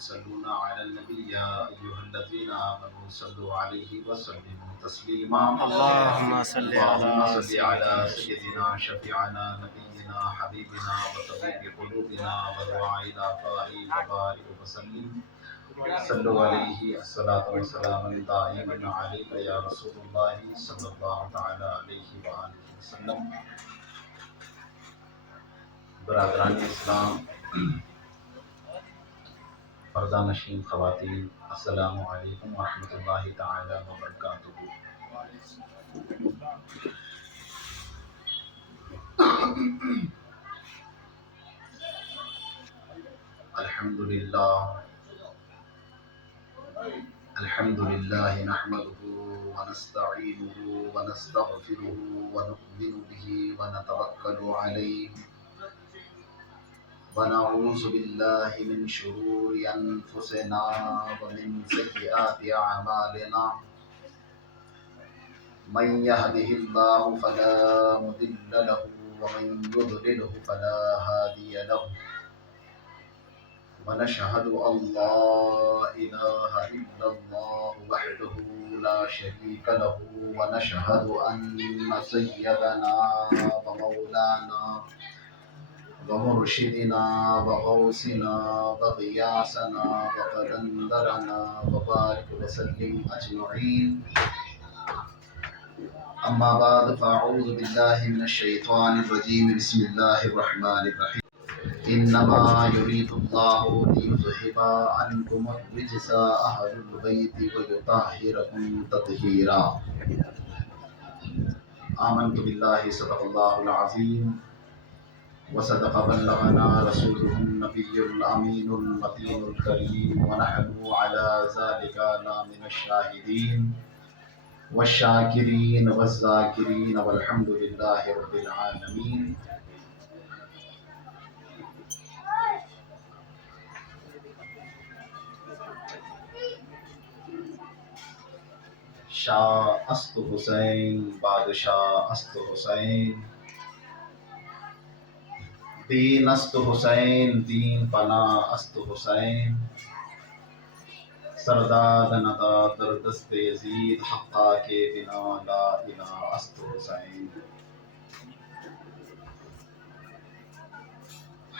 يصلون على النبي يا أيها الذين آمنوا صلوا عليه وسلموا تسليما. اللهم صل اللهم على صل على سيدنا شفيعنا نبينا حبيبنا وطبيب قلوبنا ودعائنا فاعل وبارك وسلم. صلوا عليه الصلاة والسلام دائما عليك يا رسول الله صلى الله تعالى عليه وآله وسلم. برادران اسلام، پردہ نشین خواتین، السلام علیکم ورحمۃ اللہ تعالی وبرکاتہ۔ الحمد للہ نحمده ونستعینه ونستغفره ونؤمن به ونتوکل علیہ ونعوذ باللہ من شرور انفسنا ومن سیئات اعمالنا من يهده الله فلا مضل له ومن يضلله فلا هادي له ونشهد ان لا اله الا الله وحده لا شريك له ونشهد ان سيدنا ومولانا ومرشدنا وغوثنا وغياثنا وقلندرنا وبارك وسلم اجمعين. اما بعد فاعوذ بالله من الشيطان الرجيم. بسم الله الرحمن الرحيم. انما يريد الله ليذهب عنكم الرجس اهل البيت ويطهركم تطهيرا. آمنت بالله صدق الله العظيم وصدق بلغنا رسوله النبي الأمين المتين الكريم ونحن على ذلك من الشاهدين والشاكرين والذاكرين والحمد لله رب العالمين. شاہ است حسین بادشاہ است حسین، دین است حسین دین پناہ است حسین، سرداد ندا در دست یزید حقا کے بنا لا الہ است حسین.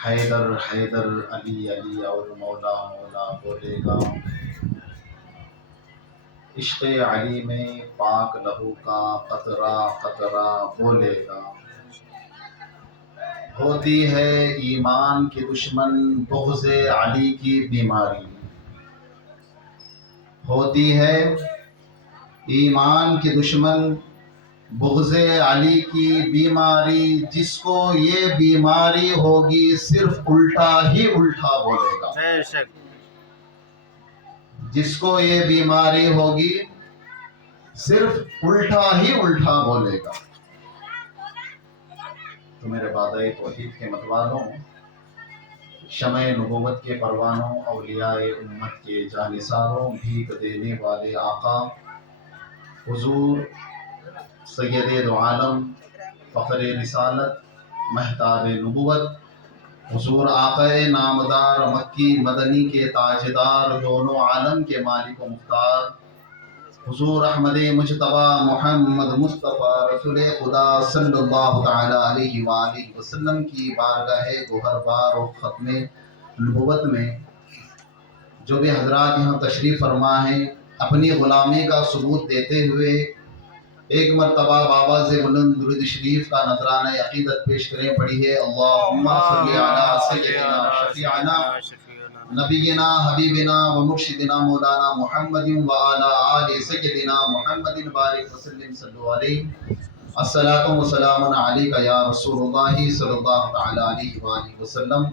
حیدر حیدر علی علی اور مولا مولا بولے گا، عشق علی میں پاک لہو کا قطرہ قطرہ بولے گا. ہوتی ہے ایمان کے دشمن بغض علی کی بیماری، ہوتی ہے ایمان کے دشمن بغض علی کی بیماری. جس کو یہ بیماری ہوگی صرف الٹا ہی الٹا بولے گا. بے شک. جس کو یہ بیماری ہوگی صرف الٹا ہی الٹا بولے گا. تو میرے بادۂ توحید کے متوالوں، شمع نبوت کے پروانوں، اولیاء امت کے جانثاروں، بھیک دینے والے آقا حضور سید دو عالم، فخر رسالت، مہتاب نبوت، حضور آقا نامدار مکی مدنی کے تاجدار، دونوں عالم کے مالک و مختار، حضور احمد مجتبی محمد مصطفیٰ رسول خدا صلی اللہ تعالی علیہ وآلہ وسلم کی بارگاہ گوہر بار و ختم نبوت میں جو بھی حضرات یہاں تشریف فرما ہیں، اپنی غلامی کا ثبوت دیتے ہوئے ایک مرتبہ بآواز بلند درود شریف کا نذرانہ عقیدت پیش کریں. پڑھیے اللہم صلی علی سیدنا شفیعنا نبینا حبیبنا و مرشدنا مولانا محمد و علی آل سیدنا محمد بارک وسلم. صلو علیہ الصلاۃ والسلام علیک یا رسول اللہ صلی اللہ تعالی علیہ وآلہ وسلم.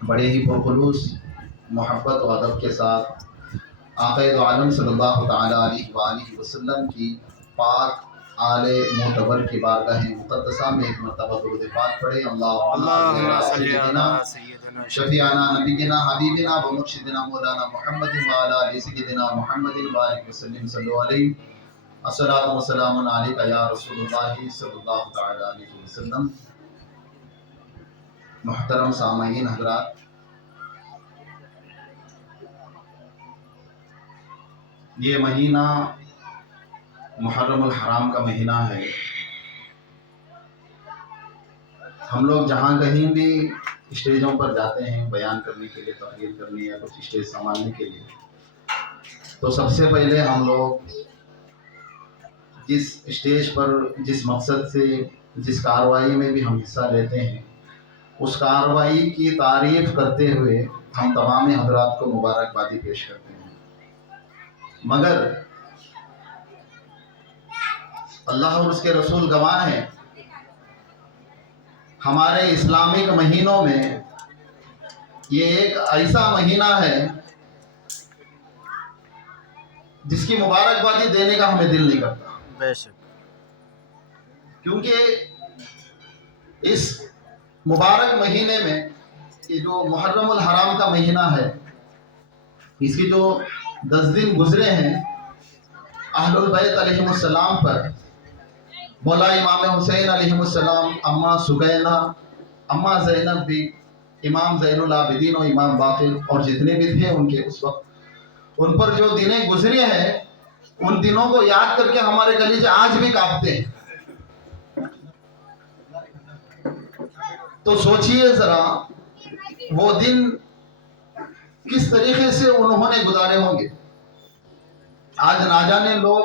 بڑے ہی پرخلوص محبت و ادب کے ساتھ آقا دو عالم صلی اللہ تعالی علیہ وآلہ وسلم کی پاک آل معتبر کی بارگاہ مقدسہ میں ایک مرتبہ درود پاک پڑھیں. اللہم صلی علی سیدنا شفیعنا نبینا حبیبنا و مرشدنا مولانا محمد و علی آل سیدنا محمد بارک وسلم. صلو علیہ الصلاۃ والسلام علیک یا رسول اللہ صلی اللہ تعالی علیہ وسلم. محترم سامعین حضرات، یہ مہینہ محرم الحرام کا مہینہ ہے. ہم لوگ جہاں کہیں بھی اسٹیجوں پر جاتے ہیں بیان کرنے کے لیے، تقریر کرنے یا کچھ اسٹیج سنبھالنے کے لیے، تو سب سے پہلے ہم لوگ جس اسٹیج پر جس مقصد سے جس کارروائی میں بھی ہم حصہ لیتے ہیں، اس کارروائی کی تعریف کرتے ہوئے ہم تمام حضرات کو مبارکبادی پیش کرتے ہیں. مگر اللہ اور اس کے رسول گواہ ہیں، ہمارے اسلامک مہینوں میں یہ ایک ایسا مہینہ ہے جس کی مبارکبادی دینے کا ہمیں دل نہیں کرتا. بے شک. کیونکہ اس مبارک مہینے میں یہ جو محرم الحرام کا مہینہ ہے، اس کی جو 10 دن گزرے ہیں اہل البیت علیہم السلام پر، مولا امام حسین علیہم السلام، اماں سکینہ، اماں زینب بھی، امام زین العابدین اور امام باقر اور جتنے بھی تھے ان کے اس وقت، ان پر جو دنیں گزری ہیں ان دنوں کو یاد کر کے ہمارے کلیجے آج بھی کانپتے ہیں. تو سوچئے ذرا وہ دن کس طریقے سے انہوں نے گزارے ہوں گے. آج نہ جانے لوگ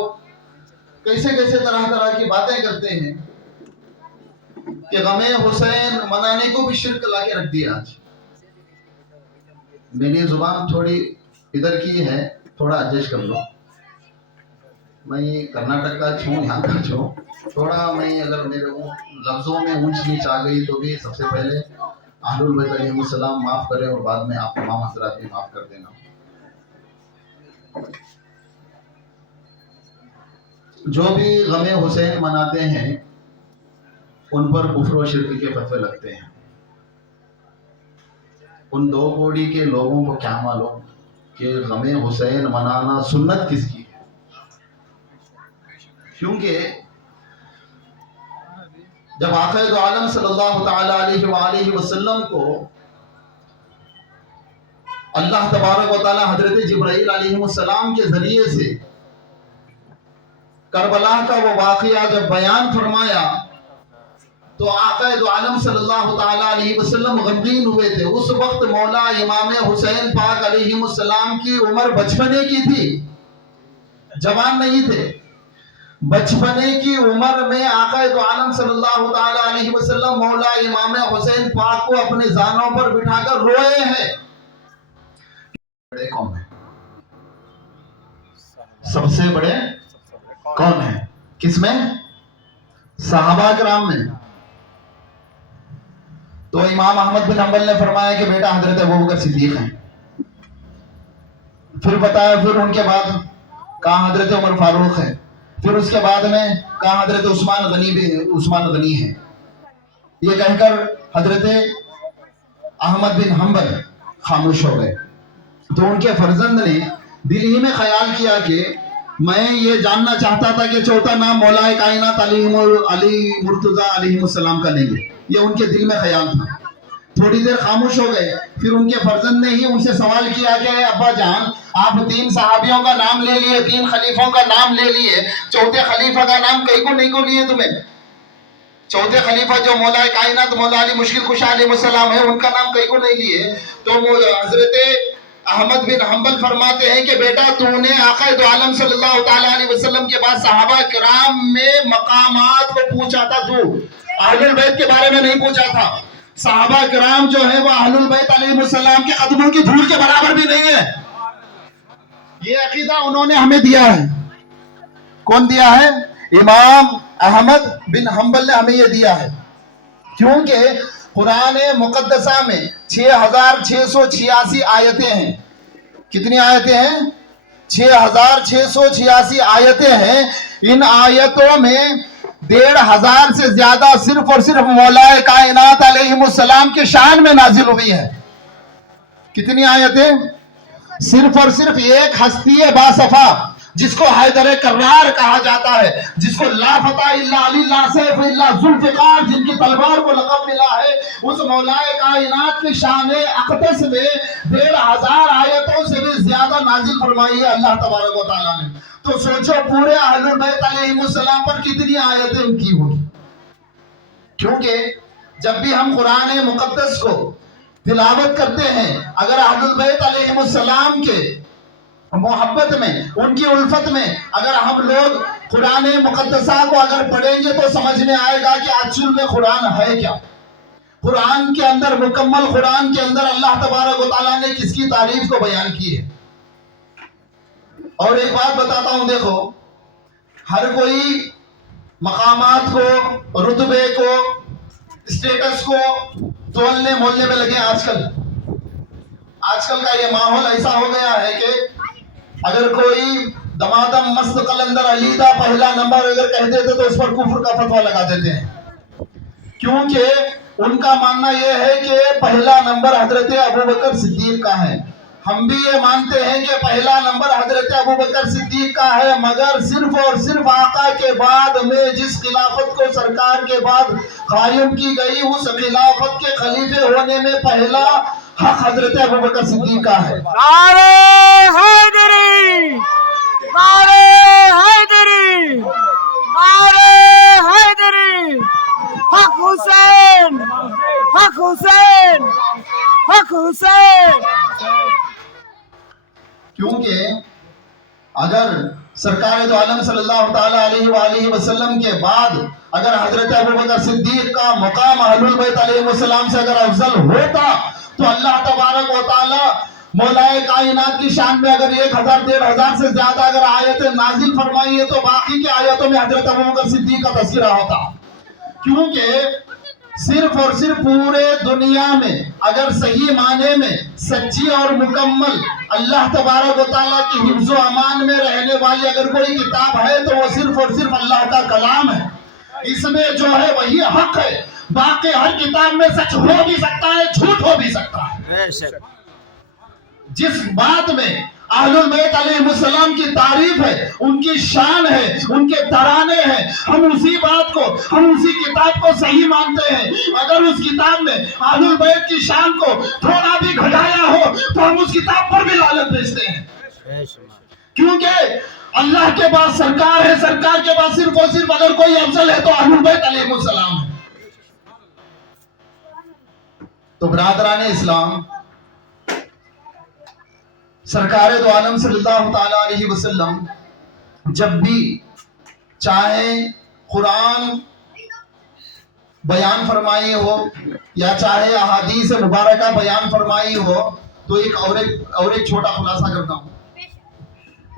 کیسے کیسے طرح طرح کی باتیں کرتے ہیں کہ غم حسین منانے کو بھی شرک لا کے رکھ دیا. آج میری زبان تھوڑی ادھر کی ہے، تھوڑا ایڈجسٹ کر لو. میں کرناٹک کا چھوں، یہاں کا چھوں، تھوڑا میں اگر میرے لفظوں میں اونچ نیچ آ گئی تو بھی سب سے پہلے اہل البیت علیہم السلام معاف کریں اور بعد میں آپ تمام حضرات بھی معاف کر دینا. جو بھی غم حسین مناتے ہیں ان پر کفر و شرک کے فتوے لگتے ہیں. ان دو کوڑی کے لوگوں کو کیا معلوم کہ غم حسین منانا سنت کس کی ہے. کیونکہ جب آقا دو عالم صلی اللہ تعالی علیہ وآلہ وسلم کو اللہ تبارک و تعالی حضرت جبرائیل علیہ السلام کے ذریعے سے کربلا کا وہ واقعہ جب بیان فرمایا تو آقا دو عالم صلی اللہ تعالی علیہ وسلم غمگین ہوئے تھے. اس وقت مولا امام حسین پاک علیہ السلام کی عمر بچپنے کی تھی، جوان نہیں تھے. بچپنے کی عمر میں آقا دو عالم صلی اللہ تعالی علیہ وسلم مولا امام حسین پاک کو اپنے زانوں پر بٹھا کر روئے ہیں. بڑے کون ہیں؟ سب سے بڑے کون ہیں؟ کس میں؟ صحابہ کرام میں. تو امام احمد بن حنبل نے فرمایا کہ بیٹا حضرت ابوبکر صدیق ہیں. پھر بتایا، پھر ان کے بعد کہا حضرت عمر فاروق ہے. پھر اس کے بعد میں کہا حضرت عثمان غنی ہے. یہ کہہ کر حضرت احمد بن حنبل خاموش ہو گئے. تو ان کے فرزند نے دل ہی میں خیال کیا کہ میں یہ جاننا چاہتا تھا کہ چوتھا نام مولا کائنات علی مرتضیٰ علیہ السلام کا نہیں ہے. یہ ان کے دل میں خیال تھا. تھوڑی دیر خاموش ہو گئے. پھر ان کے فرزند نے ہی ان سے سوال کیا کہ ابا جان، آپ 3 صحابیوں کا نام لے لیے، 3 خلیفوں کا نام لے لیے، چوتھے خلیفہ کا نام کئی کو نہیں کو لیے تمہیں؟ چوتھے خلیفہ جو مولا کائنات مولا علی مشکل کشا علیہ السلام ہے، ان کا نام کئی کو نہیں لیے؟ تو حضرت احمد بن حنبل فرماتے ہیں کہ بیٹا تو نے آقا دو عالم صلی اللہ تعالی علیہ وسلم کے بعد صحابہ کرام میں مقامات کو پوچھا تھا، تو اہل البیت کے بارے میں نہیں پوچھا تھا. صحابہ کرام جو ہے وہ اہل البیت علیہ السلام کے قدموں کی دھول کے برابر بھی نہیں ہے. یہ عقیدہ انہوں نے ہمیں دیا ہے. کون دیا ہے؟ امام احمد بن حنبل نے ہمیں یہ دیا ہے. کیونکہ قرآن مقدسہ میں 6686 آیتیں ہیں. کتنی آیتیں ہیں؟ 6686 آیتیں ہیں. ان آیتوں میں 1500 سے زیادہ صرف اور صرف مولا کائنات علیہ السلام کے شان میں نازل ہوئی ہے. کتنی آیتیں؟ صرف اور صرف ایک ہستی باصفا جس کو حیدر کرار کہا جاتا ہے، جس کو لا فتح الا علی لا سیف الا ذوالفقار، جن کی تلوار کو لقب ملا ہے، اس مولا کائنات کی شان اقدس میں 1500 آیتوں سے بھی زیادہ नाजिल फरमाई है अल्लाह तबारक व तआला ने। तो सोचो पूरे अहलुल बैत अलैहिमुस्सलाम पर कितनी आयतें की होगी। क्योंकि जब भी हम कुरान मुकद्दस को तिलावत करते हैं, अगर अहलुल बैत अलैहिमुस्सलाम के मोहब्बत में, उनकी उल्फत में अगर हम लोग कुरान मुकद्दसा को अगर पढ़ेंगे तो समझ में आएगा कि एक्चुअल में कुरान है क्या। कुरान के अंदर, मुकम्मल कुरान के अंदर अल्लाह तबारक व तआला ने किसकी तारीफ को बयान की है। और एक बात बताता हूं, देखो हर कोई मकामात को, रुतबे को, स्टेटस को तोलने मोलने में लगे। आजकल का ये माहौल ऐसा हो गया है कि अगर कोई दमादम मस्त कलंदर अलीदा पहला नंबर अगर कह देते तो उस पर कुफ्र का फतवा लगा देते हैं। क्योंकि उनका मानना यह है कि पहला नंबर हजरत अबू बकर सिद्दीक का है। हम भी ये मानते हैं कि पहला नंबर हजरत अबू बकर सिद्दीक का है, मगर सिर्फ और सिर्फ आका के बाद में जिस खिलाफत को सरकार के बाद कायम की गई, उस खिलाफत के खलीफे होने में पहला हक हजरत अबू बकर सिद्दीक का है। नारे हैदरी, नारे हैदरी, नारे हैदरी, हक हुसैन, हक हुसैन, हक हुसैन। क्योंकि अगर सरकार दो आलम सल्लल्लाहु ताला अलैहि वसल्लम के बाद अगर हजरत अबू बकर सिद्दीक का मुकाम अहलुल बैत अलैहिस्सलाम से अगर अफजल होता तो अल्लाह तबारक व तआला मौलाए कायनात की शान में अगर 1000-1500 से ज्यादा अगर आयतें नाजिल फरमाई है तो बाकी के आयतों में हजरत अबू बकर सिद्दीक का तस्करा होता। क्योंकि सिर्फ और सिर्फ पूरे दुनिया में अगर सही माने में सच्ची और मुकम्मल अल्लाह तबारक व तआला की हिफ्ज़ो अमान में रहने वाली अगर कोई किताब है तो वो सिर्फ और सिर्फ अल्लाह का कलाम है। इसमें जो है वही हक है। बाकी हर किताब में सच हो भी सकता है, झूठ हो भी सकता है। जिस बात में अहलुल बैत अलैहिमुस्सलाम की तारीफ है, उनकी शान है, उनके तराने हैं, हम उसी बात को, हम उसी किताब को सही मानते हैं। अगर उस किताब में अहलुल बैत की शान को थोड़ा भी घटाया हो तो हम उस किताब पर भी लानत भेजते हैं। क्योंकि अल्लाह के पास सरकार है, सरकार के पास सिर्फ और सिर्फ अगर कोई अफजल है तो अहलुल बैत अलैहिमुस्सलाम है। तो बिरादराने इस्लाम, सरकार दो आलम सल्लल्लाहु ताला अलैहि वसल्लम जब भी चाहे कुरान बयान फरमाई हो या चाहे अहादीस मुबारका बयान फरमाई हो, तो एक छोटा खुलासा करता हूं।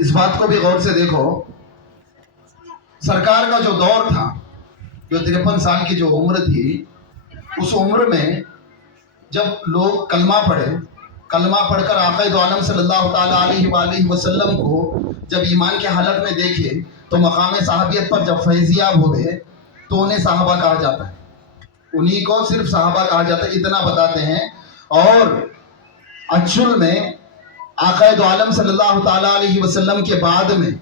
इस बात को भी गौर से देखो, सरकार का जो दौर था, जो 53 साल की जो उम्र थी, उस उम्र में जब लोग कलमा पढ़कर आक़ा दो आलम सल्लल्लाहु ताला अलैहि वसल्लम को जब ईमान के हालत में देखे तो मकाम सहाबियत पर जब फैज़ियाब हुए तो उन्हें साहबा कहा जाता है। उन्हीं को सिर्फ साहबा कहा जाता है, इतना बताते हैं। और अक्सुल में आक़ा दो आलम सल्लल्लाहु ताला अलैहि वसल्लम के बाद में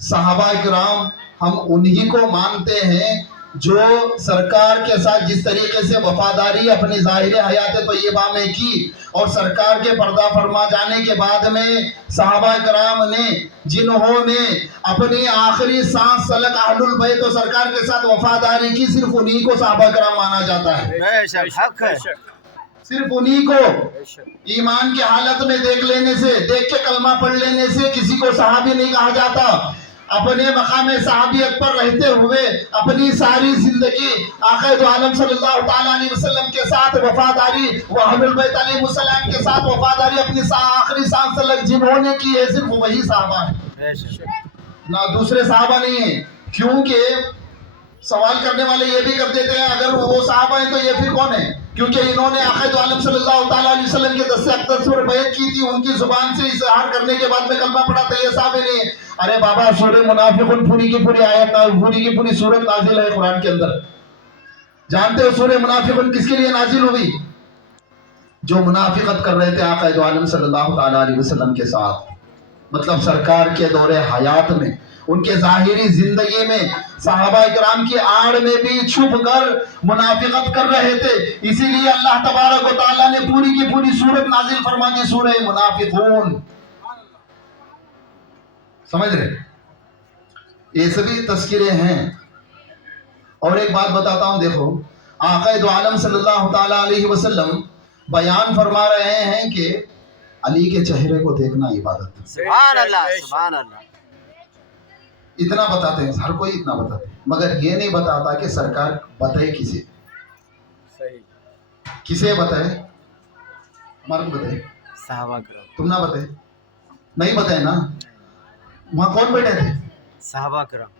साहबा इकराम हम उन्हीं को मानते हैं जो सरकार के साथ जिस तरीके से वफादारी अपनी ज़ाहिर हयात तय्यबा में की, और सरकार के पर्दा फरमा जाने के बाद में सहाबा कराम ने जिन्होंने अपनी आखिरी सांस तलक अहलुल बैत और सरकार के साथ वफादारी की, सिर्फ उन्हीं को सहाबा कराम माना जाता है। सिर्फ उन्हीं को ईमान की हालत में देख के कलमा पढ़ लेने से किसी को सहाबी नहीं कहा जाता। अपने मकाम सहाबियत पर रहते हुए अपनी सारी जिंदगी आक़ा दो आलम सल्लल्लाहु ताला अलैहि वसल्लम के साथ वफादारी, व अहलुल बैत अलैहिमुस्सलाम के साथ वफादारी अपनी आखिरी सांस तक जिन्होंने की है, सिर्फ वही साहबा है, ना दूसरे साहबा नहीं है। क्योंकि सवाल करने वाले ये भी कर देते हैं अगर वो साहबा है तो ये फिर कौन है, क्योंकि इन्होंने आक़ा दो आलम सल्लल्लाहु ताला अलैहि वसल्लम के 10 से अक्सर सूरत बैत की थी, उनकी जुबान से इज़हार करने के बाद में कलमा पढ़ा तो ये साहब नहीं है। अरे बाबा, सूरह मुनाफिकून पूरी की पूरी आयत, पूरी की पूरी सूरत नाजिल है कुरान के अंदर। जानते हो सूरह मुनाफिकून किसके लिए नाजिल हुई? जो मुनाफिकत कर रहे थे आक़ा दो आलम सल्लल्लाहु ताला अलैहि वसल्लम के साथ, मतलब सरकार के दौरे हयात में, उनके ज़ाहिरी जिंदगी में सहाबा इकराम की आड़ में भी छुप कर मुनाफिकत कर रहे थे। इसीलिए अल्लाह तबारक व तआला ने पूरी की पूरी सूरत नाजिल फरमा दी, सूरह मुनाफिकून। समझ रहे, ये सभी तस्किरे हैं। और एक बात बताता हूं, देखो आका दो आलम सल्लल्लाहु ताला अलैहि वसल्लम बयान फरमा रहे हैं कि अली के चेहरे को देखना इबादत है। सुभान अल्लाह, सुभान अल्लाह। इतना बताते हैं, हर कोई इतना बताते हैं, मगर ये नहीं बताता कि सरकार बताए किसे, सही, किसे बताए, हमारे को बताए, सहाबा करम, तुम ना बताए, नहीं बताए ना। वहाँ कौन बैठे थे? सहाबा करम,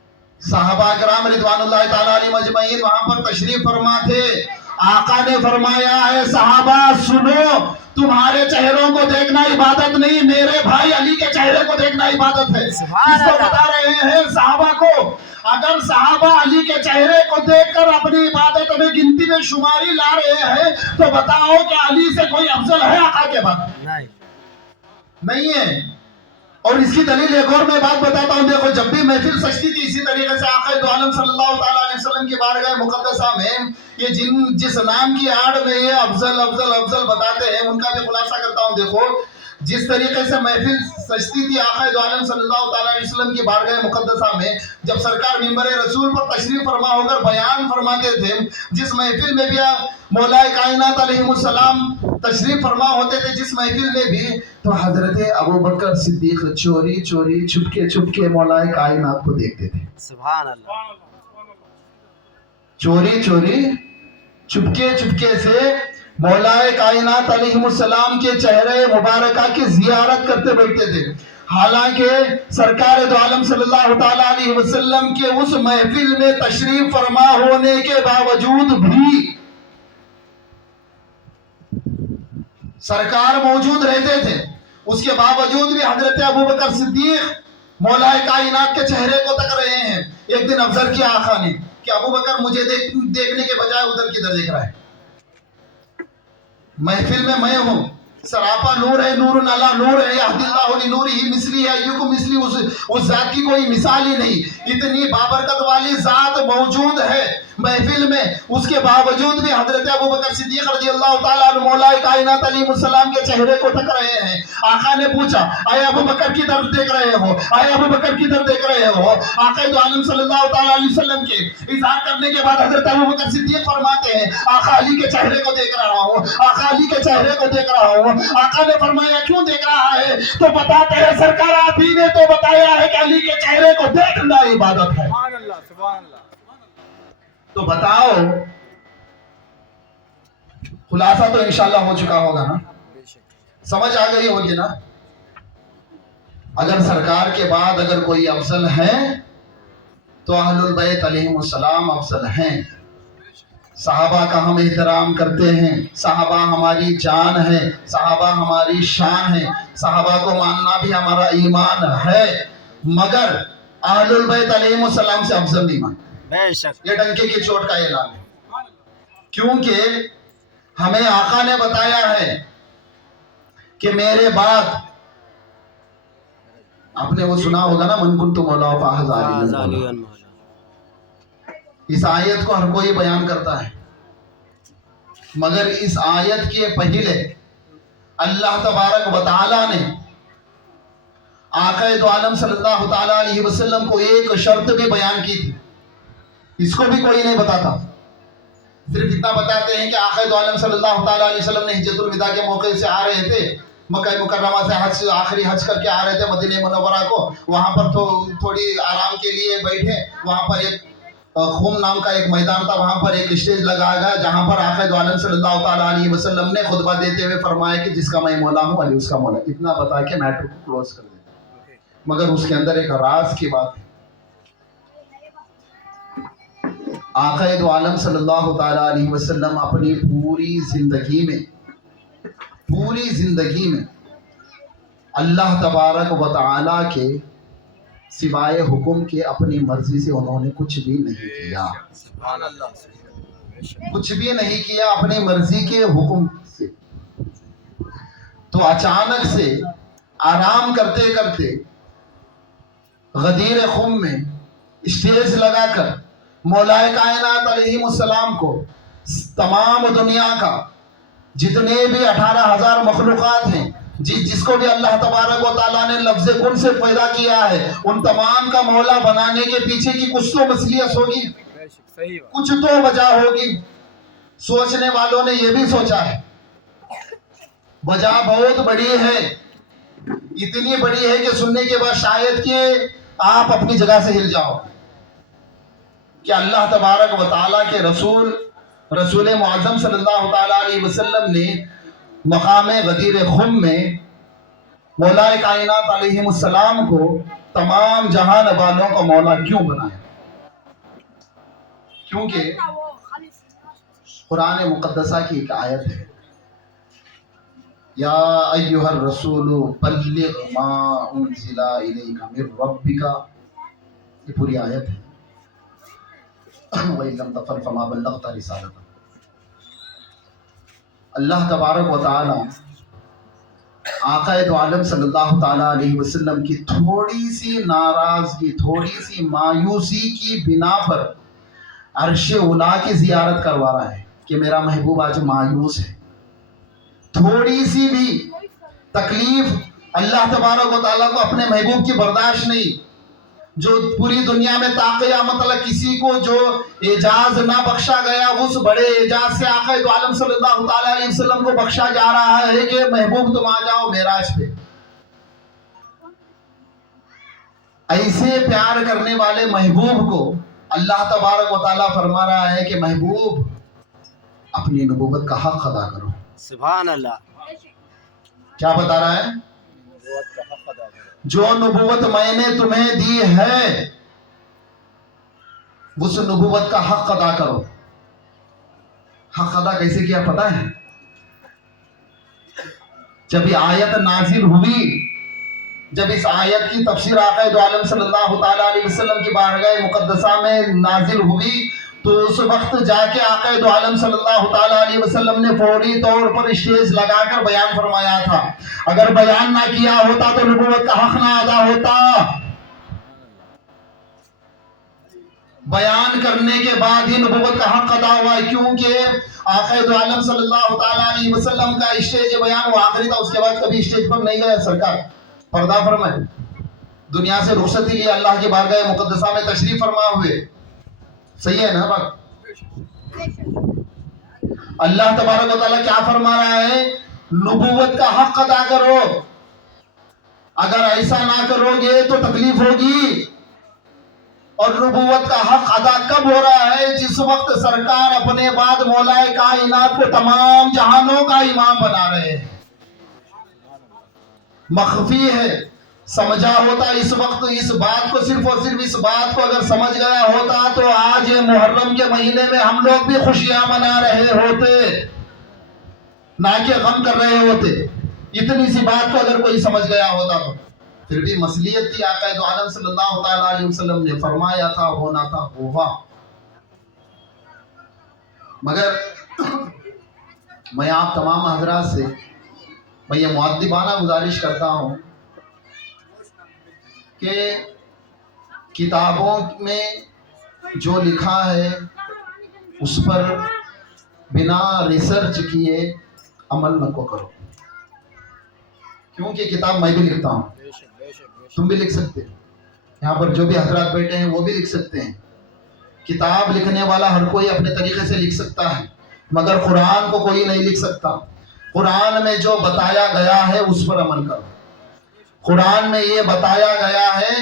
साहबा कराम रिदवानुल्लाह ताला अलैहिम अजमईन वहां पर तशरीफ फरमा थे। आका ने फरमाया है, साहबा सुनो, तुम्हारे चेहरों को देखना इबादत नहीं, मेरे भाई अली के चेहरे को देखना इबादत है। किसको बता रहे हैं? साहबा को। अगर साहबा अली के चेहरे को देखकर अपनी इबादत में गिनती में शुमारी ला रहे हैं तो बताओ कि अली से कोई अफजल है आका के बाद? नहीं है। और इसकी दलील एक और मैं बात बताता हूं, देखो जब भी महफिल सजती थी इसी तरीके से आका दो आलम सल्लल्लाहु ताला अलैहि वसल्लम की बारगाह मुकद्दसा में ये जिस नाम की आड़ में ये अफजल अफजल अफजल बताते हैं उनका भी खुलासा करता हूं। देखो जिस तरीके से महफिल सजती थी आका दो आलम सल्लल्लाहु ताला अलैहि वसल्लम की बारगाह मुकद्दसा में, जब सरकार मिंबर रसूल पर तशरीफ फरमा होकर बयान फरमाते थे, जिस महफिल में भी मौलाए कायनात अलैहिमुस्सलाम तशरीफ फरमा होते थे, जिस महफिल में भी, तो हजरत अबू बकर सिद्दीक चोरी चोरी छुपके छुपके मौलाए कायनात को देखते थे। सुभान अल्लाह, चोरी चोरी चुपके चुपके से मौलाए कायनात अलैहिमुस्सलाम के चेहरे मुबारका की जियारत करते बैठते थे। हालांकि सरकार दो आलम सल्लल्लाहु ताला अलैहि वसल्लम के उस महफिल में तशरीफ फरमा होने के बावजूद भी सरकार मौजूद रहते थे, उसके बावजूद भी हजरत अबू बकर सिद्दीक मौलाए कायनात के चेहरे को तक रहे हैं। एक दिन अफसर किया आका ने कि अबू बकर मुझे देखने के बजाय उधर किधर देख रहा है? महफिल में मैं हूं, सरापा नूर है, नूर अला नूर है, यहदिल्लाहु लिनूरिही मिसली है, युको मिसली, उस जात की कोई मिसाल ही नहीं। इतनी बाबरकत वाली जात मौजूद है महफिल में, उसके बावजूद भी हजरत अबू बकर सिद्दीक रज़ियल्लाहु ताला अन्हु मौलाए कायनात अलैहिस्सलाम के चेहरे को तक रहे हैं। आका ने पूछा, आए अबू बकर की तरफ देख रहे हो? आए अबू बकर की तरफ देख रहे हो? आका दो आलम सल्लल्लाहु ताला अलैहि वसल्लम के इज़हार करने के बाद हजरत अबू बकर सिद्दीक फरमाते हैं, आका अली के चेहरे को देख रहा हूं, आका अली के चेहरे को देख रहा हूं। आका ने फरमाया, क्यों देख रहा है? तो बताते हैं, सरकार आप ही ने तो बताया है कि अली के चेहरे को देखना इबादत है। सुभान अल्लाह, सुभान अल्लाह। तो बताओ, खुलासा तो इंशाल्लाह हो चुका होगा ना, समझ आ गई होगी ना। अगर सरकार के बाद अगर कोई अफजल है तो अहलुल बैत अलैहिमुस्सलाम अफजल हैं। सहाबा का हम एहतराम करते हैं, सहाबा हमारी जान है, सहाबा हमारी शान है, सहाबा को मानना भी हमारा ईमान है, मगर अहलुल बैत अलैहिमुस्सलाम से अफजल नहीं मानते। बेशक ये डंके की चोट का ऐलान है, क्योंकि हमें आका ने बताया है कि मेरे बाद, आपने वो सुना होगा ना, मन कुन्तु मौला फ़ाज़। इस आयत को हर कोई बयान करता है, मगर इस आयत के पहले अल्लाह तबारक व तआला ने आका दो आलम सल्लल्लाहु ताला अलैहि वसल्लम को एक शर्त भी बयान की थी। इसको भी कोई नहीं बताता, सिर्फ इतना बताते हैं कि आका दो आलम सल्लल्लाहु ताला अलैहि वसल्लम ने हिज्जतुल विदा के मौके से आ रहे थे, मक्का मुकर्रमा से हज आखिरी हज करके आ रहे थे मदीने मुनव्वरा को। वहां पर तो थोड़ी आराम के लिए बैठे, वहां पर एक खूम नाम का एक मैदान था, वहां पर एक स्टेज लगाया गया जहां पर आका दो आलम सल्लल्लाहु ताला अलैहि वसल्लम ने खुतबा देते हुए फरमाया कि जिसका मैं मौला हूं अली उसका मौला। इतना बता के मैटर को क्लोज कर देते, मगर उसके अंदर एक राज की बात है। आका दो आलम सल्लल्लाहु ताला अलैहि वसल्लम अपनी पूरी जिंदगी में अल्लाह तबारक व तआला के सिवाय हुक्म के अपनी मर्जी से उन्होंने कुछ भी नहीं किया, कुछ भी नहीं किया अपनी मर्जी के हुक्म से। तो अचानक से आराम करते करते गदीर खुम में स्टेज लगाकर मौलाए कायनात अलैहिमुस्सलाम को तमाम दुनिया का जितने भी 18,000 मखलूकात हैं जिसको भी अल्लाह तबारक व तआला ने लफ्ज़ कुन से पैदा किया है, उन तमाम का मौला बनाने के पीछे की कुछ तो मसलियत होगी, सही बात। कुछ तो वजह होगी। सोचने वालों ने यह भी सोचा है, वजह बहुत बड़ी है, इतनी बड़ी है कि सुनने के बाद शायद कि आप अपनी जगह से हिल जाओ कि अल्लाह तबारक व तआला के रसूल मुअज़्ज़म सल्लल्लाहु तआला अलैहि वसल्लम ने मकाम गदीर खुम में मौलाए कायनात अलैहिमुस्सलाम को तमाम जहान वालों का मौला क्यों बनाया? क्योंकि कुरान मुक़द्दसा की एक आयत है, या अय्युहर रसूलु बल्लिग मा उनज़िला इलैका मिर रब्बिका, ये पूरी आयत है। व इन लम तफ़अल फमा बल्लग़ता रिसालता। अल्लाह तबारक व तआला आक़ाए दो आलम सल्लल्लाहु तआला अलैहि वसल्लम की थोड़ी सी नाराज़गी, थोड़ी सी मायूसी की बिना पर अर्श उला की ज़ियारत करवा रहा है कि मेरा महबूब आज मायूस है। थोड़ी सी भी तकलीफ अल्लाह तबारक व तआला को अपने महबूब की बर्दाश्त नहीं, जो पूरी दुनिया में ताक़िया मतलब किसी को जो एजाज ना बख्शा गया, उस बड़े एजाज से आक़ा दो आलम सल्लल्लाहु तआला अलैहि वसल्लम को बख्शा जा रहा है कि महबूब तुम आ जाओ मेराज पे। ऐसे प्यार करने वाले महबूब को अल्लाह तबारक व तआला फरमा रहा है कि महबूब अपनी नबूवत का हक अदा करो। सुभान अल्लाह। क्या बता रहा है? नबूवत का हक अदा करो। जो नबूवत मैंने तुम्हें दी है, उस नबूवत का हक अदा करो। हक अदा कैसे किया पता है? जब ये आयत नाजिल हुई, जब इस आयत की तफसीर आक़ा दो आलम सल्लल्लाहु तआला अलैहि वसल्लम की बारगाह मुक़द्दसा में नाजिल हुई, तो उस वक्त जाके आक़ा दो आलम सल्लल्लाहु तआला अलैहि वसल्लम ने फौरी तौर पर स्टेज लगाकर बयान फरमाया था। अगर बयान ना किया होता तो नबूवत का हक ना अदा होता। बयान करने के बाद ही नबूवत का हक अदा हुआ है, क्योंकि आक़ा दो आलम सल्लल्लाहु तआला अलैहि वसल्लम का स्टेज बयान वो आखिरी था, उसके बाद कभी स्टेज पर नहीं गया। सरकार पर्दा फरमाए, दुनिया से रुखसती लिए अल्लाह की बारगाह मुक़द्दसा में तशरीफ फरमा हुए। सही है ना बात? अल्लाह तबारक व तआला क्या फरमा रहा है? नबूवत का हक अदा करो। अगर ऐसा ना करोगे तो तकलीफ होगी। और नबूवत का हक अदा कब हो रहा है? जिस वक्त सरकार अपने बाद मौलाए कायनात को तमाम जहानों का इमाम बना रहे हैं। मख्फी है, समझा होता इस वक्त इस बात को, सिर्फ और सिर्फ इस बात को अगर समझ गया होता तो आज मुहर्रम के महीने में हम लोग भी खुशियां मना रहे होते, ना कि गम कर रहे होते। इतनी सी बात को अगर कोई समझ गया होता तो फिर भी मसलियत थी। आक़ा दो आलम सल्लल्लाहु तआला अलैहि वसल्लम ने फरमाया था, होना था होगा। मगर मैं आप तमाम हजरात से मैं ये मुअद्दिबाना गुजारिश करता हूँ कि किताबों में जो लिखा है उस पर बिना रिसर्च किए अमल न को करो, क्योंकि किताब मैं भी लिखता हूँ, तुम भी लिख सकते हो, यहाँ पर जो भी हजरात बैठे हैं वो भी लिख सकते हैं। किताब लिखने वाला हर कोई अपने तरीके से लिख सकता है, मगर कुरान को कोई नहीं लिख सकता। कुरान में जो बताया गया है उस पर अमल करो। कुरान में ये बताया गया है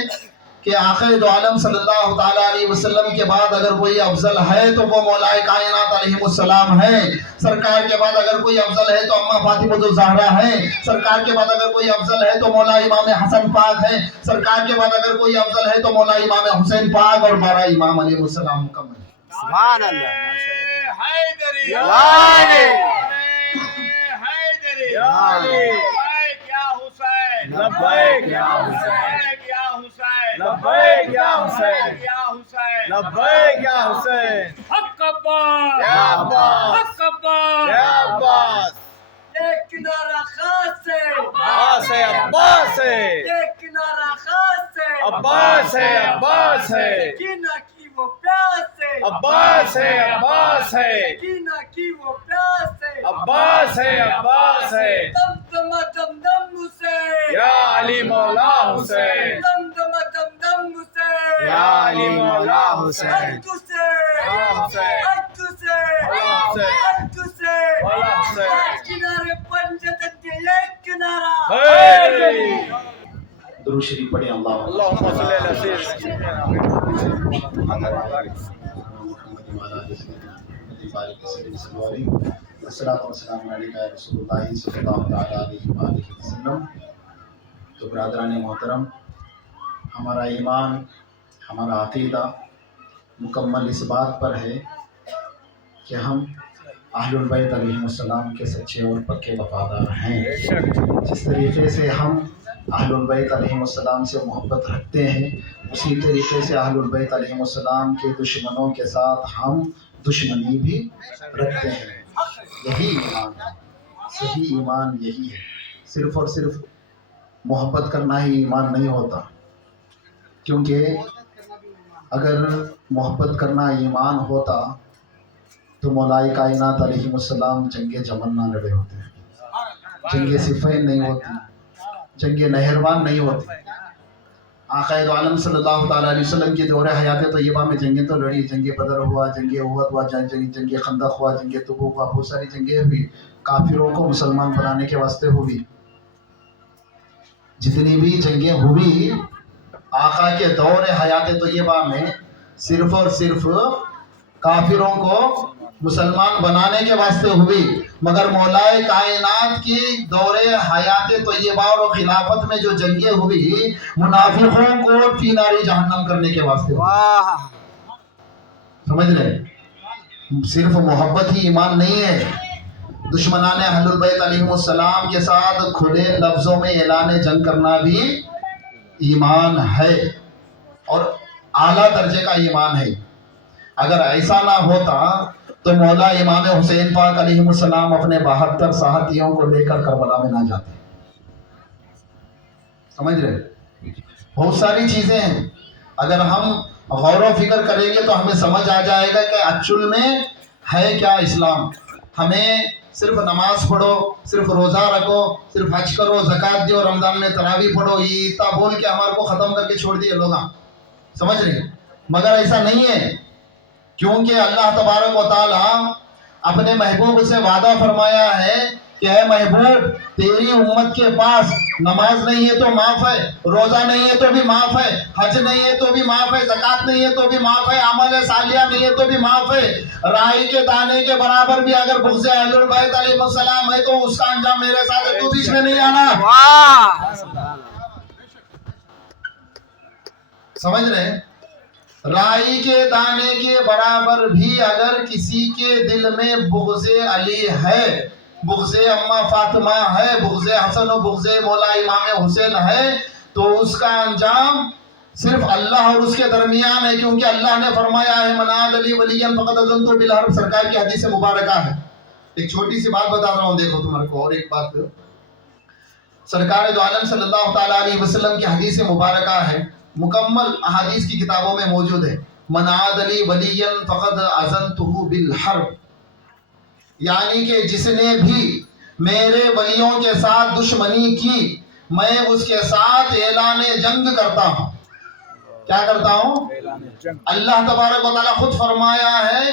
कि आखिर दो आलम सल्लल्लाहु तआला अलैहि वसल्लम के बाद अगर कोई अफजल है तो वो मौलाए कायनात अलैहिमुस्सलाम है। सरकार के बाद अगर कोई अफजल है तो अम्मा फातिमा ज़हरा है। सरकार के बाद अगर कोई अफजल है तो मौला इमाम हसन पाक है। सरकार के बाद अगर कोई अफजल है तो मौला इमाम हुसैन पाक और 12 इमाम अलैहिमुस्सलाम मुकम्मल। सुभान अल्लाह। माशाअल्लाह। हैदरी हैदरी या हुसैन, लब्बैक या लब्बैक या हुसैन, लब्बैक या हुसैन, या हुसैन, लब्बैक या हुसैन। हक अब्बास, या अब्बास, हक अब्बास, या अब्बास। एक किनारा खास से, अब्बास है, अब्बास है, एक किनारा खास से, अब्बास है, अब्बास है, कीना की वो प्यास से, अब्बास है, अब्बास है, कीना की वो प्यास से, अब्बास है, अब्बास है। दम दम दम दम حسین دم دم دم دم حسین یا علی مولا حسین حق حسین حق حسین حق حسین مولا حسین ایک کنارے پنجتن کے ایک کنارہ درود شریف پڑھیں اللهم صل على سيدنا محمد الصلاۃ والسلام علیک یا رسول اللہ صلی اللہ تعالی علیہ وآلہ وسلم۔ تو برادران محترم، ہمارا ایمان، ہمارا عقیدہ مکمل اس بات پر ہے کہ ہم اہل البیت علیہم السلام کے سچے اور پکے وفادار ہیں۔ جس طریقے سے ہم اہل البیت علیہم السلام سے محبت رکھتے ہیں، اسی طریقے سے اہل البیت علیہم السلام کے دشمنوں کے ساتھ ہم دشمنی بھی رکھتے ہیں۔ یہی ایمان ہے، صحیح ایمان یہی ہے۔ صرف اور صرف محبت کرنا ہی ایمان نہیں ہوتا، کیونکہ اگر محبت کرنا ایمان ہوتا تو مولائے کائنات علیہم السلام جنگ جمل نہ لڑے ہوتے، جنگ صفین نہیں ہوتی، جنگ نہروان نہیں ہوتی۔ آقا دو عالم صلی اللہ تعالیٰ علیہ وسلم کی دور حیات طیبہ میں جنگیں تو لڑی، جنگ بدر ہوا، جنگ احد ہوا، جنگ خندق ہوا، جنگ تبوک ہوا، بہت ساری جنگیں ہوئی، کافروں کو مسلمان بنانے کے واسطے ہوئی۔ جتنی بھی جنگیں ہوئی آقا کے دور حیات طیبہ میں صرف اور صرف کافروں کو مسلمان بنانے کے واسطے ہوئی، مگر مولا کائنات کی دور حیات طیبہ اور خلافت میں جو جنگیں ہوئی منافقوں کو فی نار جہنم کرنے کے واسطے ہوئی۔ سمجھ رہے؟ صرف محبت ہی ایمان نہیں ہے، دشمنان اہل البیت علیہم السلام کے ساتھ کھلے لفظوں میں اعلان جنگ کرنا بھی ایمان ہے، اور اعلیٰ درجے کا ایمان ہے۔ اگر ایسا نہ ہوتا تو مولا امام حسین پاک علیہ السلام اپنے 72 ساتھیوں کو لے کر کربلا میں نہ جاتے۔ سمجھ رہے؟ بہت ساری چیزیں ہیں، اگر ہم غور و فکر کریں گے تو ہمیں سمجھ آ جائے گا کہ ایکچوئل میں ہے کیا اسلام۔ ہمیں صرف نماز پڑھو، صرف روزہ رکھو، صرف حج کرو، زکوٰۃ دیو، رمضان میں تراویح پڑھو، یہ اتنا بول کے ہمارے کو ختم کر کے چھوڑ دیے لوگ، سمجھ رہے؟ مگر ایسا نہیں ہے، کیونکہ اللہ تبارک و تعالیٰ اپنے محبوب سے وعدہ فرمایا ہے کہ اے محبوب تیری امت کے پاس نماز نہیں ہے تو معاف ہے، روزہ نہیں ہے تو بھی معاف ہے، حج نہیں ہے تو بھی معاف ہے، زکوٰۃ نہیں ہے تو بھی معاف ہے، عمل صالحہ نہیں ہے تو بھی معاف ہے، رائی کے دانے کے برابر بھی اگر بغض اہل البیت علیہ السلام ہے تو اس کا انجام میرے ساتھ ہے، تو بیچ میں نہیں آنا۔ سمجھ رہے ہیں؟ رائی کے دانے کے برابر بھی اگر کسی کے دل میں بغض علی ہے، بغض اماں فاطمہ ہے، بغض حسن و بغض مولا امام حسین ہے، تو اس کا انجام صرف اللہ اور اس کے درمیان ہے، کیونکہ اللہ نے فرمایا ہے من عاد لی ولیا فقد اذنتہ بالحرب، سرکار کی حدیث مبارکہ ہے۔ ایک چھوٹی سی بات بتا رہا ہوں، دیکھو تمہارے کو، اور ایک بات سرکار دو عالم صلی اللہ تعالیٰ علیہ وسلم کی حدیث مبارکہ ہے، مکمل احادیث کی کتابوں میں موجود ہے، من عاد لی ولیا فقد اذنتہ بالحرب، یعنی کہ جس نے بھی میرے ولیوں کے ساتھ دشمنی کی میں اس کے ساتھ اعلان جنگ کرتا ہوں۔ کیا کرتا ہوں؟ اللہ تبارک و تعالیٰ خود فرمایا ہے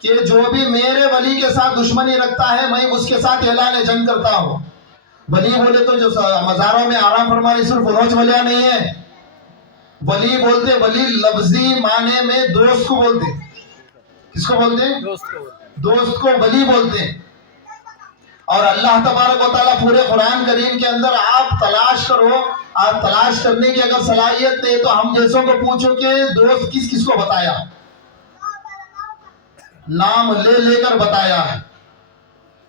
کہ جو بھی میرے ولی کے ساتھ دشمنی رکھتا ہے میں اس کے ساتھ اعلان جنگ کرتا ہوں۔ ولی بولے تو جو مزاروں میں آرام فرمانے صرف روز ولیاں نہیں ہے، ولی بولتے، ولی لفظی معنی میں دوست کو بولتے۔ کس کو بولتے؟ دوست کو ولی بولتے ہیں۔ اور اللہ تبارک و تعالیٰ پورے قرآن کریم کے اندر آپ تلاش کرو، آپ تلاش کرنے کی اگر صلاحیت ہے تو ہم جیسوں کو پوچھو کہ دوست کس کس کو بتایا، نام لے لے کر بتایا ہے۔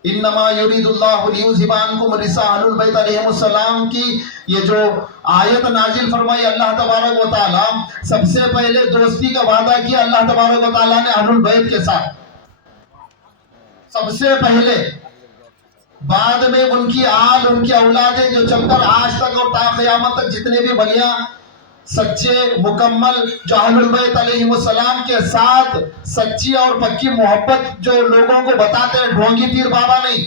انما یرید اللہ لیذھب عنکم الرجس اہل البیت علیہم السلام کی یہ جو آیت نازل فرمائی اللہ تبارک و تعالیٰ، سب سے پہلے دوستی کا وعدہ کیا اللہ تبارک و تعالیٰ نے اہل البیت کے ساتھ، سب سے پہلے، بعد میں ان کی آل، ان کی اولادیں جو چل کر آج تک اور تا قیامت تک جتنے بھی ولیاں سچے مکمل جو اہل البیت علیہم السلام کے ساتھ سچی اور پکی محبت جو لوگوں کو بتاتے ہیں، ڈھونگی پیر بابا نہیں،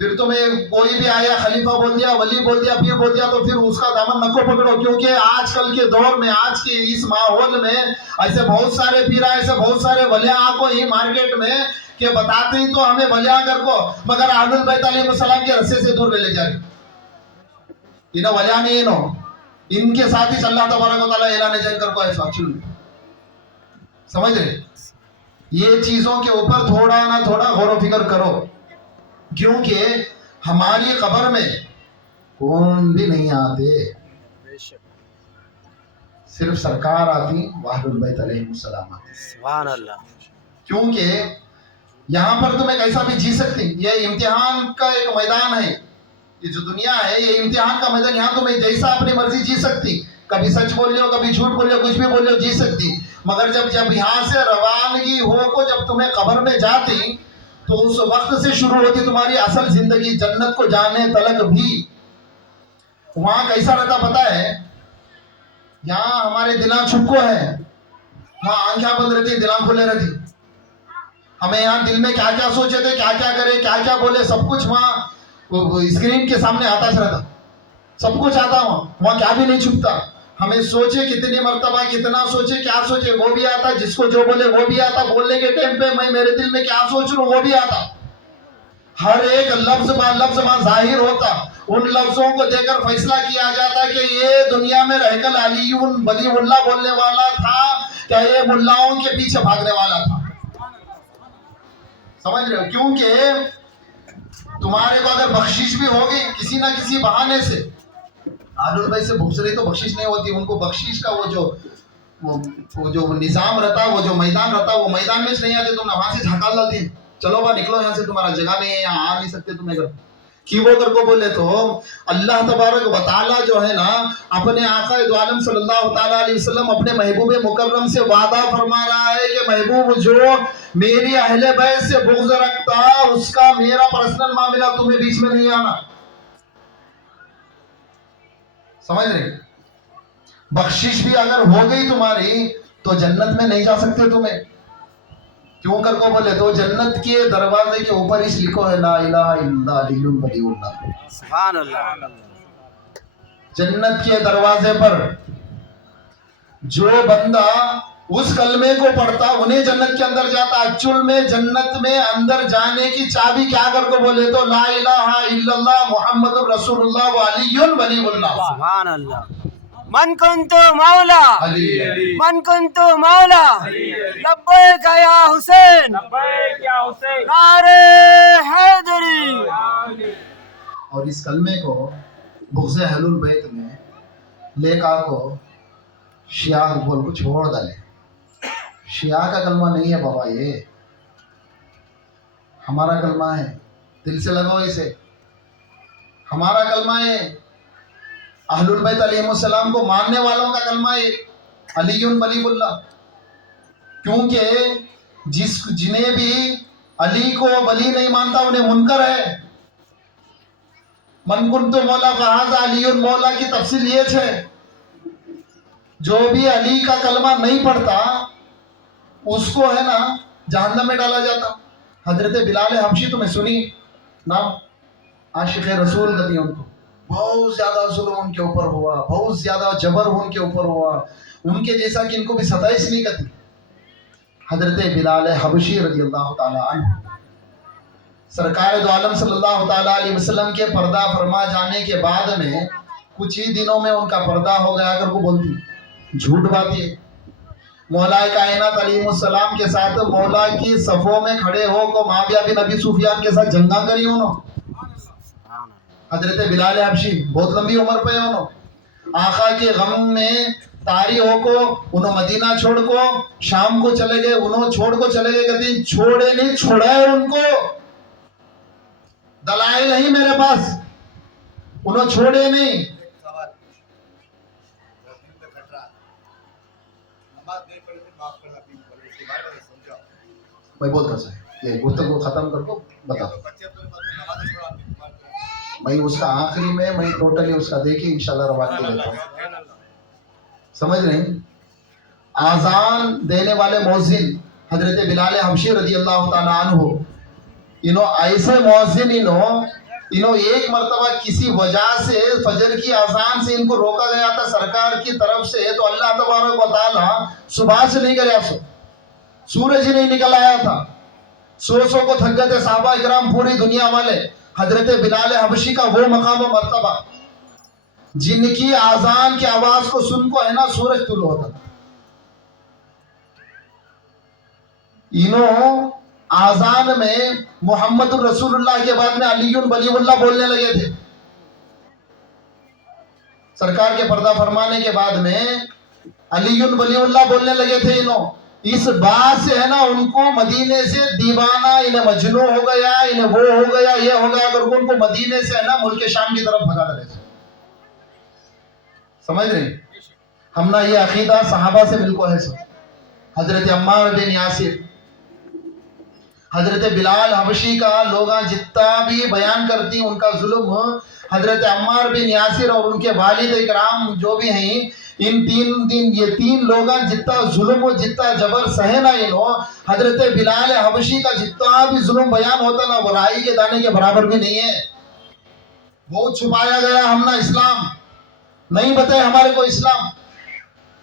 फिर तुम्हें कोई भी आया, खलीफा बोल दिया, वली बोल दिया, पीर बोल दिया, तो फिर उसका दामन नको पकड़ो, क्योंकि आजकल के दौर में, आज के इस माहौल में ऐसे बहुत सारे पीरा, ऐसे बहुत सारे वलिया को ही मार्केट में के बताते ही तो हमें वलिया कर को, मगर अहलुल बैत अलैहिस्सलाम के रस्से से दूर ले जा रही। इन्हें वलिया नहीं, इनके साथ ही अल्लाह तबारक व तआला ऐलान जंग कर को ऐसा समझ रहे। ये चीजों के ऊपर थोड़ा ना थोड़ा गौर फिक्र करो, क्योंकि हमारी कब्र में कौन भी नहीं आते, सिर्फ सरकार आती, अहलुल बैत अलैहिस्सलाम आते। सुभान अल्लाह। क्योंकि यहाँ पर तुम एक ऐसा भी जी सकती, ये इम्तिहान का एक मैदान है, ये जो दुनिया है ये इम्तिहान का मैदान, यहाँ तुम्हें जैसा अपनी मर्जी जी सकती, कभी सच बोल लो, कभी झूठ बोल लो, कुछ भी बोल लो, जी सकती। मगर जब यहाँ से रवानगी हो को जब तुम्हें कब्र में जाती, तो उस वक्त से शुरू होती तुम्हारी असल जिंदगी, जन्नत को जाने तलक भी। वहां कैसा रहता पता है, यहाँ हमारे दिला छुपको है, वहां आंखें बंद रहती, दिला खुले रहती। हमें यहाँ दिल में क्या क्या सोचे थे, क्या क्या करे, क्या क्या बोले, सब कुछ वहाँ स्क्रीन के सामने आता रहता, सब कुछ आता, वहाँ क्या भी नहीं छुपता। हमें सोचे कितनी मर्तबा, कितना सोचे, क्या सोचे, वो भी आता, जिसको जो बोले वो भी आता, बोलने के टाइम पे मैं मेरे दिल में क्या सोच रहा हूँ वो भी आता, हर एक लफ्ज वहाँ जाहिर होता। उन लफ्जों को देकर फैसला किया जाता कि ये दुनिया में रहकर अलीउन वलीउल्लाह बोलने वाला था, क्या ये मुल्लाओं के पीछे भागने वाला था। समझ रहे हो, क्योंकि तुम्हारे को अगर बख्शिश भी होगी किसी ना किसी बहाने से, अहलुल बैत से भूख रही तो बख्शिश नहीं होती, उनको बख्शिश का वो जो निजाम रहता, वो जो मैदान रहता, वो मैदान में नहीं आते, तुम वहां से झकाल लाती, चलो बा निकलो यहाँ से, तुम्हारा जगह नहीं है, यहाँ आ नहीं सकते तुम्हें घर की। वो कर को बोले तो अल्लाह तबारक व तआला जो है ना, अपने आका दो आलम सल्लल्लाहु तआला अलैहि वसल्लम अपने महबूब मुकर्रम से वादा फरमा रहा है कि महबूब जो मेरी अहले बैत से बुग़्ज़ रखता, उसका मेरा पर्सनल मामला तुम्हें बीच में नहीं आना। समझ रहे, बख्शिश भी अगर हो गई तुम्हारी तो जन्नत में नहीं जा सकते तुम्हें। क्यों कर को बोले तो जन्नत के दरवाजे के ऊपर इस लिखो है, ला इलाहा इल्लल्लाह अलीयुल वलीउल्लाह। सुभान अल्लाह। जन्नत के दरवाजे पर जो बंदा उस कलमे को पढ़ता, उन्हें जन्नत के अंदर जाता। एक्चुअल में जन्नत में अंदर जाने की चाबी क्या कर को बोले तो ला इलाहा इल्लल्लाह मुहम्मदुर रसूलुल्लाह व अलीयुल वलीउल्लाह। सुभान अल्लाह। मन कुंतु मौला अली मन कुंतु मौला लब्बैक या हुसैन नारे हैदरी। और इस कलमे को बुग़्ज़ अहलुल बैत में लेका को शिया बोल को छोड़ डाले। शिया का कलमा नहीं है बाबा, ये हमारा कलमा है, दिल से लगाओ इसे, हमारा कलमा है। अहलुल बैत अलैहिस्सलाम को मानने वालों का कलमा है अलीयुन वलीउल्लाह। क्योंकि जिन्हें भी अली को वली नहीं मानता उन्हें मुनकर है। मन कुंतु मौला फहाज़ा अलीयुन मौला की तफसील ये है, जो भी अली का कलमा नहीं पढ़ता उसको है ना जहन्नम में डाला जाता। हजरत बिलाल हबशी तुम्हें सुनी नाम, आशिक़ रसूल कहती है उनको, बहुत ज्यादा जुल्म उनके ऊपर हुआ, बहुत ज्यादा जबर उनके ऊपर हुआ, उनके जैसा कि इनको भी सताइश नहीं करती। हजरत बिलाल हबशी रज़ियल्लाहु ताला अन्हु सरकार दो आलम सल्लल्लाहु ताला अलैहि वसल्लम के पर्दा फरमा जाने के बाद में कुछ ही दिनों में उनका पर्दा हो गया कर को बोलती, झूठ बात है। मौला कायनात अलैहिस्सलाम के साथ मौला की सफों में खड़े हो को माविया बिन अबी सुफियान के साथ जंगा करी उन्होंने। हजरत बिलाल हबशी बहुत लंबी उम्र पे है, उन्होंने आका के गम में तारी हो को उन्होंने मदीना छोड़ को शाम को चले गए, उन्होंने छोड़ को चले गए, कहते छोड़े नहीं, छोड़ा है उनको, दलाइल नहीं मेरे पास, उन्होंने छोड़े नहीं। मैं बहुत कर सकता ये गुफ्तगू खत्म कर को बता दो, मैं उसका आखिरी में मैं टोटली उसका देखी इंशाल्लाह रवान के लेता हूँ। समझ नहीं, आजान देने वाले मौजिन हजरत बिलाल हबशी रज़ियल्लाहु ताला अन्हु, इन्हों ऐसे मौजिन इन्हों انہوں ایک مرتبہ کسی وجہ سے فجر کی اذان سے ان کو روکا گیا تھا سرکار کی طرف سے، تو اللہ تبارک و تعالیٰ صبح سے نہیں کریا، سورج ہی نہیں نکل آیا تھا، سو کو تھک گئے تھے صحابہ اکرام پوری دنیا والے. حضرت بلال حبشی کا وہ مقام و مرتبہ جن کی اذان کی آواز کو سن کو ہے نا سورج طلوع ہوتا تھا. انہوں آذان میں محمد الرسول اللہ کے بعد میں علی ولی اللہ بولنے لگے تھے. سرکار کے پردہ فرمانے کے بعد میں علی ولی اللہ بولنے لگے تھے. انہوں اس بات سے ہے نا ان کو مدینے سے دیوانہ، انہیں مجنون ہو گیا، انہیں وہ ہو گیا، یہ ہو گیا، اگر ان کو مدینے سے ہے نا ملک شام کی طرف بھگا دے. سمجھ رہے ہیں؟ ہم نا یہ عقیدہ صحابہ سے بالکل ہے. سب حضرت عمار بن یاسر، حضرت بلال حبشی کا لوگاں جتنا بھی بیان کرتی ان کا ظلم، حضرت عمار بن یاسر اور ان کے والد اکرام جو بھی ہیں، یہ تین لوگاں جتنا ظلم و جتنا جبر سہے نا انہوں، حضرت بلال حبشی کا جتنا بھی ظلم بیان ہوتا نا وہ رائی کے دانے کے برابر بھی نہیں ہے. بہت چھپایا گیا. ہم نا اسلام نہیں بتائے، ہمارے کو اسلام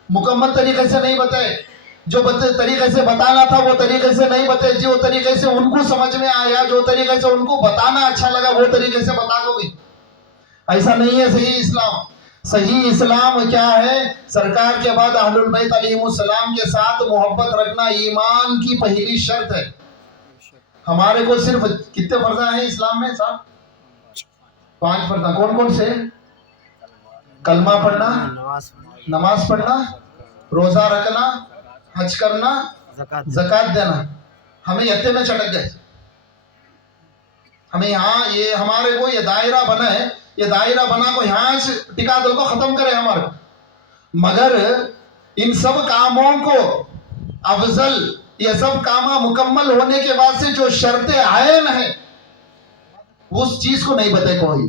مکمل طریقے سے نہیں بتائے، جو طریقے سے بتانا تھا وہ طریقے سے نہیں بتائے، جو طریقے سے ان کو سمجھ میں آیا، جو طریقے سے ان کو بتانا اچھا لگا وہ طریقے سے بتا دو گے. ایسا نہیں ہے صحیح اسلام. صحیح اسلام کیا ہے؟ سرکار کے بعد اہل البیت علیہ السلام کے ساتھ محبت رکھنا ایمان کی پہلی شرط ہے. ہمارے کو صرف کتنے فرض ہیں اسلام میں؟ صاحب 5 فرض. کون کون سے؟ کلمہ پڑھنا، نماز پڑھنا، روزہ رکھنا، حج کرنا، زکات دینا. ہمیں یتے میں چٹک گئے. ہمیں یہاں یہ ہمارے کو یہ دائرہ بنا ہے، یہ دائرہ بنا کو یہاں سے ٹکا دل کو ختم کرے ہمارے. مگر ان سب کاموں کو افضل، یہ سب کامہ مکمل ہونے کے بعد سے جو شرط عین ہے اس چیز کو نہیں بتے کوئی.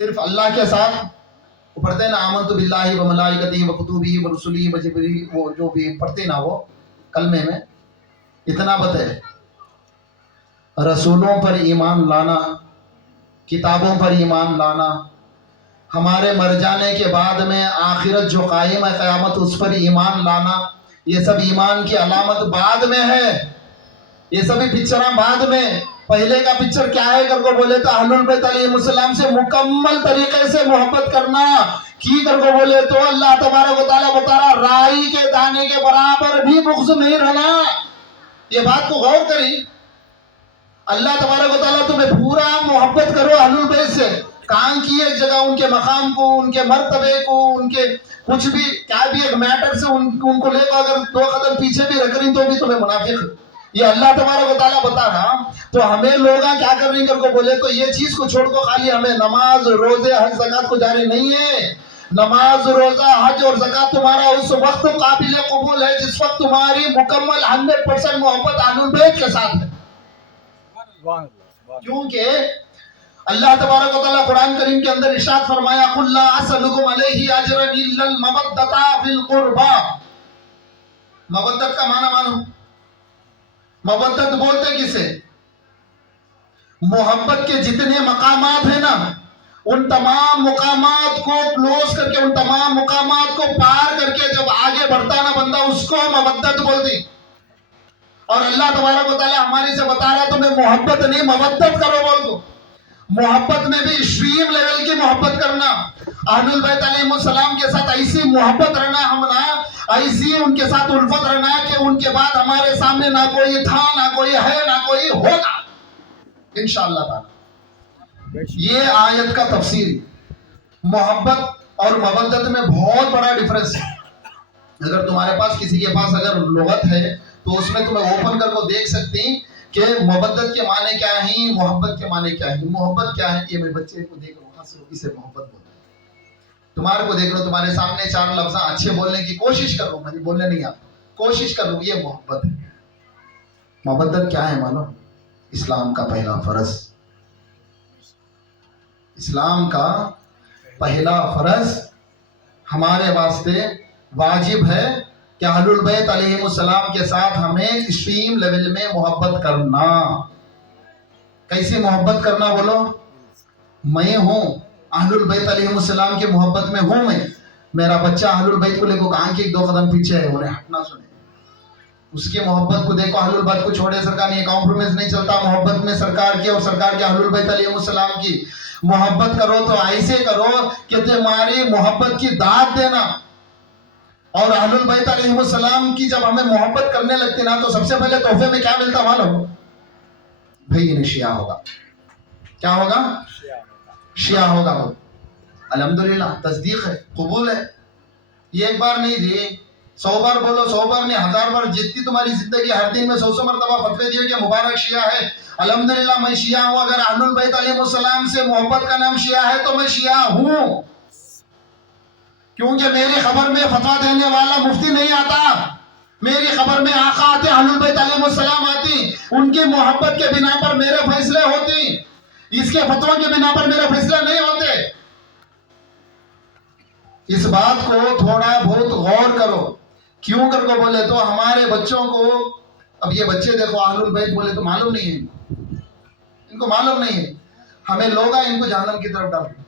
صرف اللہ کے ساتھ پڑھتے ہیں نا آمنت باللہ و ملائکتہ و کتبہ و رسلہ و جبریل، وہ جو بھی پڑھتے نا وہ کلمے میں اتنا بتے. رسولوں پر ایمان لانا، کتابوں پر ایمان لانا، ہمارے مر جانے کے بعد میں آخرت جو قائم ہے قیامت اس پر ایمان لانا، یہ سب ایمان کی علامت بعد میں ہے. یہ سبھی پکچراں بعد میں. پہلے کا پکچر کیا ہے کر کو بولے تو اہل البیت علیہ السلام سے مکمل طریقے سے محبت کرنا کی کر کو بولے تو اللہ تبارک و تعالیٰ بتا رہا رائی کے دانے کے برابر بھی بغض نہیں رہنا. یہ بات کو غور کری. اللہ تبارک و تعالیٰ تمہیں پورا محبت کرو اہل البیت سے. کہاں کی ایک جگہ ان کے مقام کو، ان کے مرتبے کو، ان کے کچھ بھی کیا بھی ایک میٹر سے ان کو لے کر اگر 2 قدم پیچھے بھی رکھ رہی تو بھی تمہیں منافق. یہ اللہ تبارک و تعالیٰ بتا رہا. تو ہمیں لوگاں کیا کر رہی کر کو بولے تو یہ چیز کو چھوڑ کو خالی ہمیں نماز، روزے، حج، زکات کو جاری نہیں ہے. نماز، روزہ، حج اور زکات تمہارا اس وقت قابل قبول ہے جس وقت تمہاری مکمل 100% محبت اہل البیت کے ساتھ ہے. کیونکہ اللہ تبارک و تعالیٰ قرآن کریم کے اندر ارشاد فرمایا قُلْ لَا أَسْأَلُكُمْ عَلَيْهِ أَجْرًا إِلَّا الْمَوَدَّةَ فِي الْقُرْبَى. مودت کا معنی مانو. مودت بولتے کسے؟ محبت کے جتنے مقامات ہیں نا ان تمام مقامات کو کلوز کر کے، ان تمام مقامات کو پار کر کے جب آگے بڑھتا نا بندہ اس کو مودت بولتی. اور اللہ تبارک و تعالیٰ ہمارے سے بتا رہا تمہیں محبت نہیں مودت کرو بول دو. محبت میں بھی ایکسٹریم لیول کی محبت کرنا. اہل البیت علیہ السلام کے ساتھ ایسی محبت رہنا، ہم نا ایسی ان کے ساتھ الفت رہنا کہ ان کے بعد ہمارے سامنے نہ کوئی تھا، نہ کوئی ہے، نہ کوئی ہوگا انشاءاللہ تعالی. یہ آیت کا تفسیر. محبت اور مودت میں بہت بڑا ڈفرنس ہے. اگر تمہارے پاس کسی کے پاس اگر لغت ہے تو اس میں تمہیں اوپن کر کو دیکھ سکتے ہیں کہ مودت کے معنی کیا ہیں، محبت کے معنی کیا ہیں. محبت کیا ہے؟ یہ میں بچے کو دیکھ رہا ہوں، اسے محبت بولتے ہیں. تمہارے کو دیکھ رہا ہوں تمہارے سامنے 4 لفظ اچھے بولنے کی کوشش کر رہا ہوں، مجھے بولنے نہیں آتا، کوشش کر رہا ہوں، یہ محبت ہے. محبت کیا ہے معلوم؟ اسلام کا پہلا فرض. اسلام کا پہلا فرض ہمارے واسطے واجب ہے کہ اہل البیت علیہ السلام کے ساتھ ہمیں ایکسٹریم لیول میں محبت کرنا. कैसी मोहब्बत करना बोलो? मैं हूँ अहलुल बैत अलैहिमुस्सलाम की मोहब्बत में हूँ मैं। मेरा बच्चा अहलुल बैत को लेकर आंख के 2 कदम पीछे है, उन्हें हटना सुने। उसकी मोहब्बत को देखो, अहलुल बैत को छोड़े सरकार नहीं, कॉम्प्रोमाइज नहीं चलता मोहब्बत में सरकार की और सरकार के अहलुल बैत अलैहिमुस्सलाम की मोहब्बत करो तो ऐसे करो कि तुम्हारी मोहब्बत की दाद देना। और अहलुल बैत अलैहिमुस्सलाम की जब हमें मोहब्बत करने लगती ना तो सबसे पहले तोहफे में क्या मिलता मालूम? भाई इन्हें शिया होगा। क्या होगा? शिया होगा वो। अल्हम्दुलिल्लाह, तस्दीक है, कबूल है। ये एक बार नहीं जी, 100 बार बोलो, 100 बार नहीं, 1000 बार, जितनी तुम्हारी जिंदगी हर दिन में 100 मरतबा फतवे दिए कि मुबारक शिया है। अल्हम्दुलिल्लाह मैं शिया हूँ। अगर अहलुल बैत अलैहिमुस्सलाम से मोहब्बत का नाम शिया है तो मैं शिया हूँ, क्योंकि मेरी खबर में फतवा देने वाला मुफ्ती नहीं आता, मेरी खबर में आका आते, अहलुल बैत अलैहिमुस्सलाम आती, उनकी मोहब्बत के बिना पर मेरे फैसले होती, इसके फतवा के बिना पर मेरे फैसले नहीं होते। इस बात को थोड़ा बहुत गौर करो। क्यों कर को बोले तो हमारे बच्चों को, अब ये बच्चे देखो अहलुल बैत बोले तो मालूम नहीं है, इनको मालूम नहीं है। हमें लोग इनको जहन्नम की तरफ डाल रहे,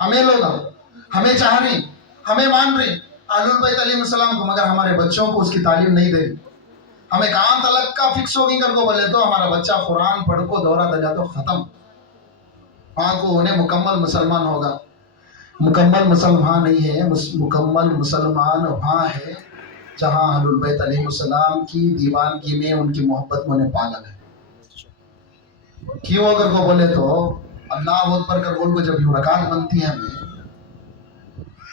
हमें लोग हमें चाह रही, हमें मान रही अहलुल बैत अलैहिस्सलाम को, मगर हमारे बच्चों को उसकी तालीम नहीं दे रही। हमें कहाँ तलक का फिक्स होगी कर को बोले तो हमारा बच्चा कुरान पढ़ को दौरा दजा तो खत्म, वहाँ को उन्हें मुकम्मल मुसलमान होगा। मुकम्मल मुसलमान नहीं है, मुकम्मल मुसलमान वहाँ है जहाँ अहलुल बैत अलैहिस्सलाम की दीवानगी में, उनकी मोहब्बत में उन्हें पागल है। क्यों अगर को बोले तो अल्लाह अकबर कर बोल को जब रकात बनती है, हमें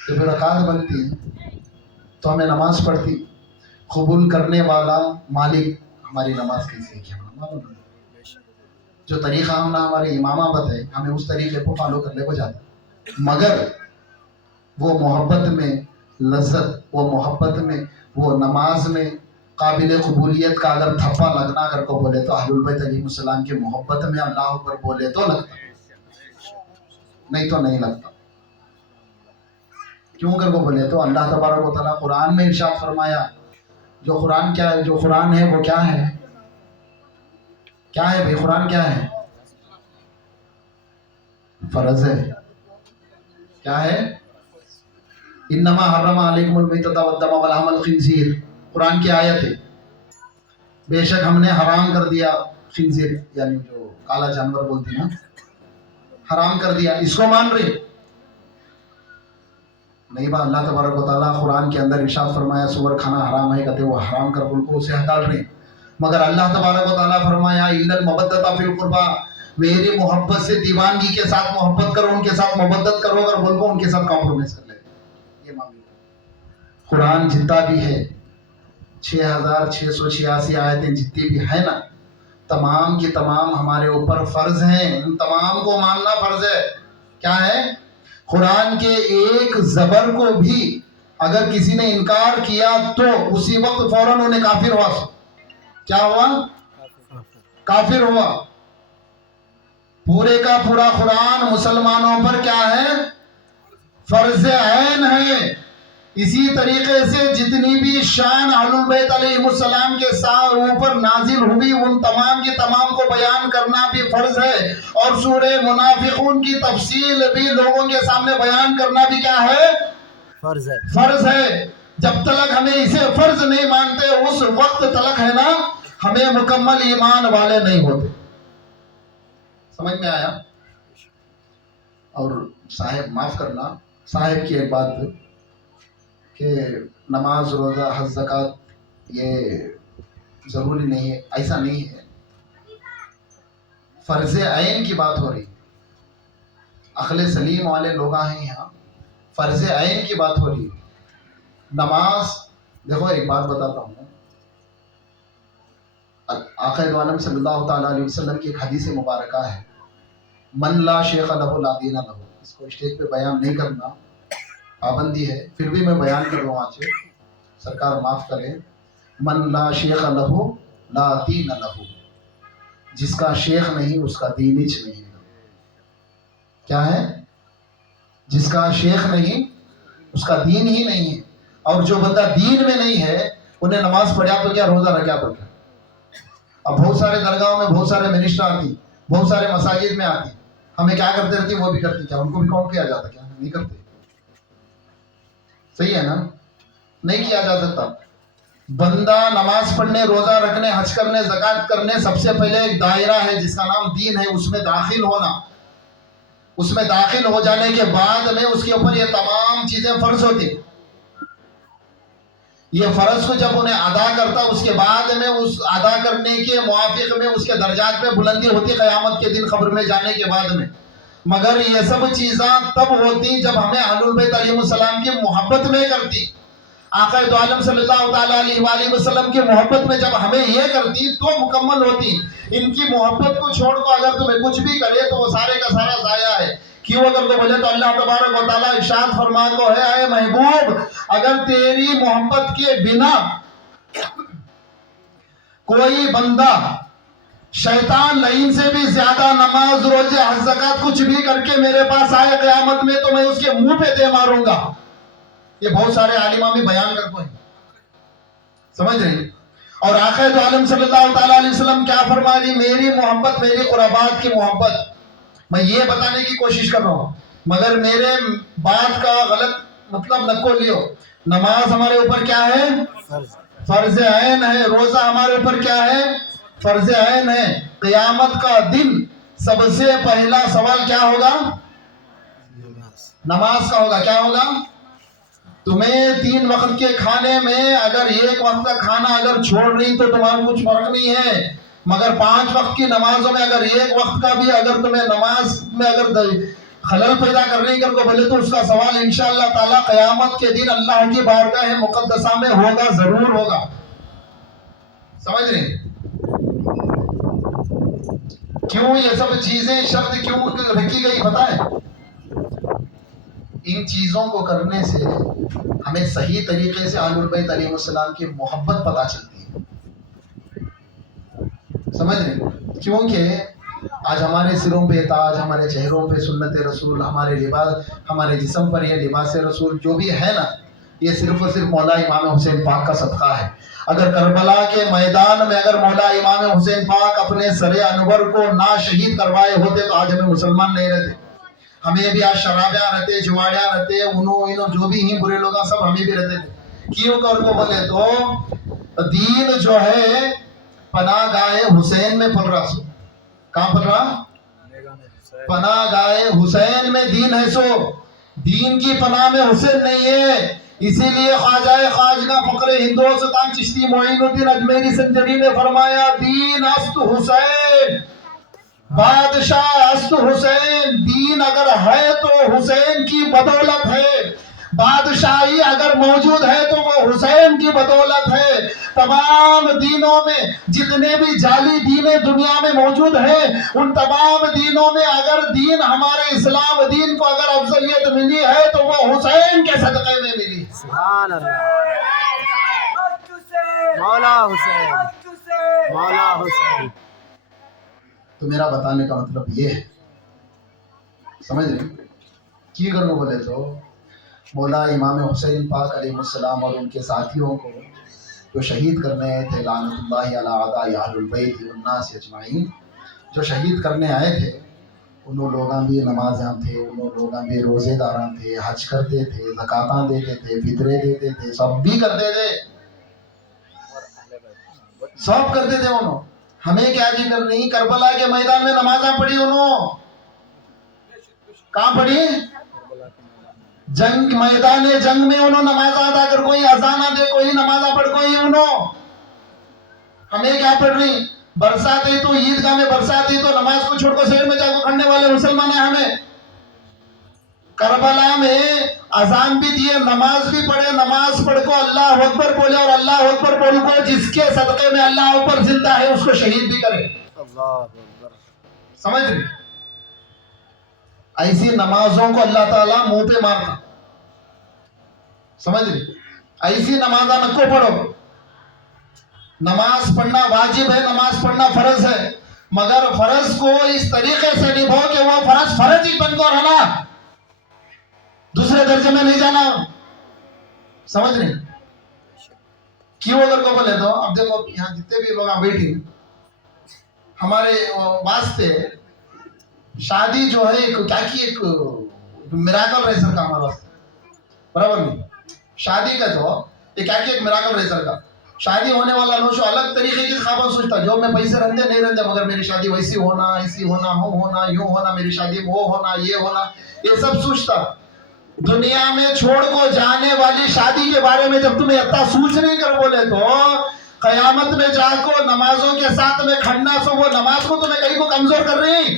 जब रकात बनती है तो हमें नमाज पढ़ती, कबूल करने वाला मालिक हमारी नमाज कैसी है क्या मालूम नहीं। जो तरीक़ा हमने हमारे इमामा बताए हमें उस तरीके को फॉलो करने को जाता, मगर वो मोहब्बत में लज्जत, वो मोहब्बत में, वो नमाज में काबिल कबूलियत का अगर थप्पा लगना कर को बोले तो अहलुल बैत अलैहिस्सलाम की मोहब्बत में अल्लाह पर बोले तो लगता, नहीं तो नहीं लगता। क्यों कर को बोले तो अल्लाह तबारक व तआला कुरान में इरशाद फरमाया, जो कुरान क्या है, जो कुरान है वो क्या है? क्या है भाई? कुरान क्या है? फर्ज है। क्या है? इन्नमा हर्रमा अलैकुमुल मैतता वद्दम वल लहमल खिंजीर, कुरान की आयत है। बेशक हमने हराम कर दिया, खिंजीर यानी जो काला जानवर बोलती ना, हराम कर दिया। इसको मान रही नहीं बा? अल्लाह तबारक व तआला कुरान के अंदर इरशाद फरमाया सुअर खाना हराम है, कहते वो हराम कर बोल को उसे हटाल रही, मगर अल्लाह तबारक व तआला फरमाया इल्लल मवद्दता फिल कुर्बा, मेरी मोहब्बत से दीवानगी के साथ मोहब्बत करो, उनके साथ मोहब्बत करो, अगर बोल को उनके साथ कॉम्प्रोमाइज कर ले। ये मामला कुरान जितना भी है 6686 आयतें जितनी भी है ना, तमाम की तमाम हमारे ऊपर फर्ज हैं, उन तमाम को मानना फर्ज है। क्या है? कुरान के एक जबर को भी अगर किसी ने इनकार किया तो उसी वक्त फौरन उन्हें काफिर हुआ। क्या हुआ? काफिर हुआ। पूरे का पूरा कुरान मुसलमानों पर क्या है? फर्ज ऐन है। इसी तरीके से जितनी भी शान अहलुल बैत अलैहिमुस्सलाम के साथ ऊपर नाजिल हुई उन तमाम की तमाम को बयान करना भी फर्ज है, और सूरह मुनाफिकून की तफसील भी लोगों के सामने बयान करना भी क्या है? फर्ज है। फर्ज है। जब तक हमें इसे फर्ज नहीं मानते उस वक्त तक है ना, हमें मुकम्मल ईमान वाले नहीं होते। समझ में आया? और साहेब माफ करना, साहेब की एक बात कि नमाज रोज़ा हज ज़कात ये ज़रूरी नहीं है, ऐसा नहीं है। फ़र्ज़ ऐन की बात हो रही, अक़ल सलीम वाले लोग हैं यहाँ, फ़र्ज़ ऐन की बात हो रही। नमाज देखो एक बात बताता हूँ, आक़ा दो आलम सल्लल्लाहु तआला अलैहि वसल्लम की एक हदीस मुबारका है, मन ला शेख लहु ला दीन लहु। इसको स्टेज पे बयान नहीं करना, पाबंदी है, फिर भी मैं बयान कर रहा हूँ आज, सरकार माफ़ करे। मन ला शेख लहु ला दीन लहु, जिसका शेख नहीं उसका दीन ही नहीं। क्या है? जिसका शेख नहीं उसका दीन ही नहीं है। और जो बंदा दीन में नहीं है उन्हें नमाज पढ़ा तो क्या, रोज़ा रखा तो क्या। अब बहुत सारे दरगाहों में बहुत सारे मिनिस्टर आती, बहुत सारे मसाजिद में आती, हमें क्या करते रहती, वो भी करती, क्या उनको भी काउंट किया जाता? क्या नहीं करते? सही है ना? नहीं किया जा सकता। बंदा नमाज पढ़ने, रोजा रखने, हज करने, ज़कात करने, सबसे पहले एक दायरा है जिसका नाम दीन है, उसमें दाखिल होना। उसमें दाखिल हो जाने के बाद में उसके ऊपर ये तमाम चीजें फर्ज होती। ये फर्ज को जब उन्हें अदा करता, उसके बाद में उस अदा करने के मुआफिक में उसके दर्जात में बुलंदी होती क़यामत के दिन खबर में जाने के बाद में। मगर ये सब चीज़ें तब होती जब हमें अहलुल बैत अलैहिमुस्सलाम की मोहब्बत में करती, आका दो आलम सल्लल्लाहु अलैहि वसल्लम की मोहब्बत में जब हमें ये करती तो मुकम्मल होती। इनकी मोहब्बत को छोड़ को अगर तुम्हें कुछ भी करे तो वो सारे का सारा ज़ाया है। क्यों अगर तो बोले तो अल्लाह तबारक व तआला इरशाद फरमाता है, आए महबूब, अगर तेरी मोहब्बत के बिना कोई बंदा शैतान लईन से भी ज्यादा नमाज, रोजे, हज, ज़कात कुछ भी करके मेरे पास आए क़यामत में तो मैं उसके मुंह पे दे मारूंगा। ये बहुत सारे आलिमा भी बयान करते हैं, समझ रहे? और आका दो आलम सल्लल्लाहु अलैहि वसल्लम क्या फरमा रही, मेरी मोहब्बत, मेरी कुर्बात की मोहब्बत, मैं ये बताने की कोशिश कर रहा हूँ, मगर मेरे बात का गलत मतलब न को लियो। नमाज हमारे ऊपर क्या है? फर्ज ऐन है। रोजा हमारे ऊपर क्या है? फर्ज ऐन है। क़यामत का दिन सबसे पहला सवाल क्या होगा? नमाज का होगा। क्या होगा? तुम्हें 3 वक्त के खाने में अगर 1 वक्त का खाना अगर छोड़ रही तो तुम्हारा कुछ फर्क नहीं है, मगर 5 वक्त की नमाजों में अगर 1 वक्त का भी अगर तुम्हें नमाज में अगर खलल पैदा करने को बोले तो उसका सवाल इंशाअल्लाह ताला क़यामत के दिन अल्लाह की बारगाह मुक़द्दसा में होगा, जरूर होगा। समझ रहे? क्यों ये सब चीजें शर्त क्यों रखी गई पता है? इन चीजों को करने से हमें सही तरीके से अहलुल बैत अलैहिमुस्सलाम की मोहब्बत पता चलती है। समझ रहे? क्योंकि आज हमारे सिरों पे ताज, हमारे चेहरों पे सुन्नत रसूल, हमारे लिबास, हमारे जिस्म पर ये लिबास रसूल जो भी है ना, ये सिर्फ और सिर्फ मौला इमाम हुसैन पाक का सदका है। अगर करबला के मैदान में अगर मौला इमाम हुसैन पाक अपने सरे अनवर को ना शहीद करवाए होते तो आज हमें मुसलमान नहीं रहते। हमें भी आज शराबिया रहते, जुआड़िया रहते, उनो जो भी ही बुरे लोग सब हमें भी रहते थे। क्यों कर को बोले तो दीन जो है पनाह गाए हुसैन में पल रहा। सो कहाँ पल रहा? पनाह गाए हुसैन में दीन है। सो दीन की पनाह में हुसैन नहीं है। इसीलिए ख्वाजा फखरे हिंदुस्तान चिश्ती मोइनुद्दीन अजमेरी संजरी ने फरमाया, दीन अस्त हुसैन, बादशाह अस्त हुसैन। दीन अगर है तो हुसैन की बदौलत है, बादशाही अगर मौजूद है तो वो हुसैन की बदौलत है। तमाम दीनों में जितने भी जाली दीनें दुनिया में मौजूद है, उन तमाम दीनों में अगर दीन हमारे इस्लाम दीन को अगर अफजलियत मिली है तो वो हुसैन के सदक़े में मिली। सुभान अल्लाह। मौला हुसैन, मौला हुसैन। तो मेरा बताने का मतलब ये है, समझ रहे? की करो बोले तो मौला इमाम हुसैन पाक अलैहिस्सलाम और उनके साथियों को जो शहीद करने आए थे, लानतुल्लाहि अला आदाई अहलुल बैत वन्नास अजमाइन, जो शहीद करने आए थे, उन्होंने लोग भी नमाज़ां थे, उन्होंने लोग भी रोज़ेदारां थे, हज करते थे, ज़कातां देते थे, फितरे देते थे, सब भी करते थे, सब करते थे उन्होंने। हमें क्या जी करनी? करबला के मैदान में नमाज़ां पढ़ी उन्होंने। कहाँ पढ़ी? जंग मैदान जंग में उन्होंने नमाज अदा कर, कोई अजाना दे, कोई नमाज पढ़, कोई उन्होंने। हमें क्या पढ़ रही? बरसात है तो ईदगाह में बरसात है तो नमाज को छोड़कर शहर में जाकर खड़ने वाले मुसलमान है। हमें करबला में अजान भी दिए, नमाज भी पढ़े, नमाज पढ़ को अल्लाह अकबर बोले और अल्लाह अकबर बोल को जिसके सदक़े में अल्लाह ऊपर जिंदा है उसको शहीद भी करे। समझ रही? ऐसी नमाजों को अल्लाह ताला मुंह पे मारता। समझ रही? ऐसी नमाजा नको पढ़ो। नमाज पढ़ना वाजिब है, नमाज पढ़ना फर्ज है, मगर फर्ज को इस तरीके से निभाओ कि वो फर्ज फर्ज ही बन को रहना, दूसरे दर्जे में नहीं जाना। समझ रही? क्यों अगर को बोले तो अब देखो यहाँ जितने भी लोग बैठे हमारे वास्ते शादी जो है क्या की एक मिराकल रेसर का हमारा बराबर नहीं। शादी का जो ये क्या की एक मिराकल रेसर का शादी होने वाला नोशो अलग तरीके की ख्वाब सोचता जो मैं पैसे रंधे नहीं रंधे मगर मेरी शादी वैसी होना ऐसी होना हो होना यूं होना मेरी शादी वो होना ये होना ये सब सोचता। दुनिया में छोड़ को जाने वाली शादी के बारे में जब तुम्हें इतना सोच नहीं कर बोले तो कयामत में जाको नमाजों के साथ में खड़ना सो वो नमाज को तुम्हें कहीं को कमजोर कर रही।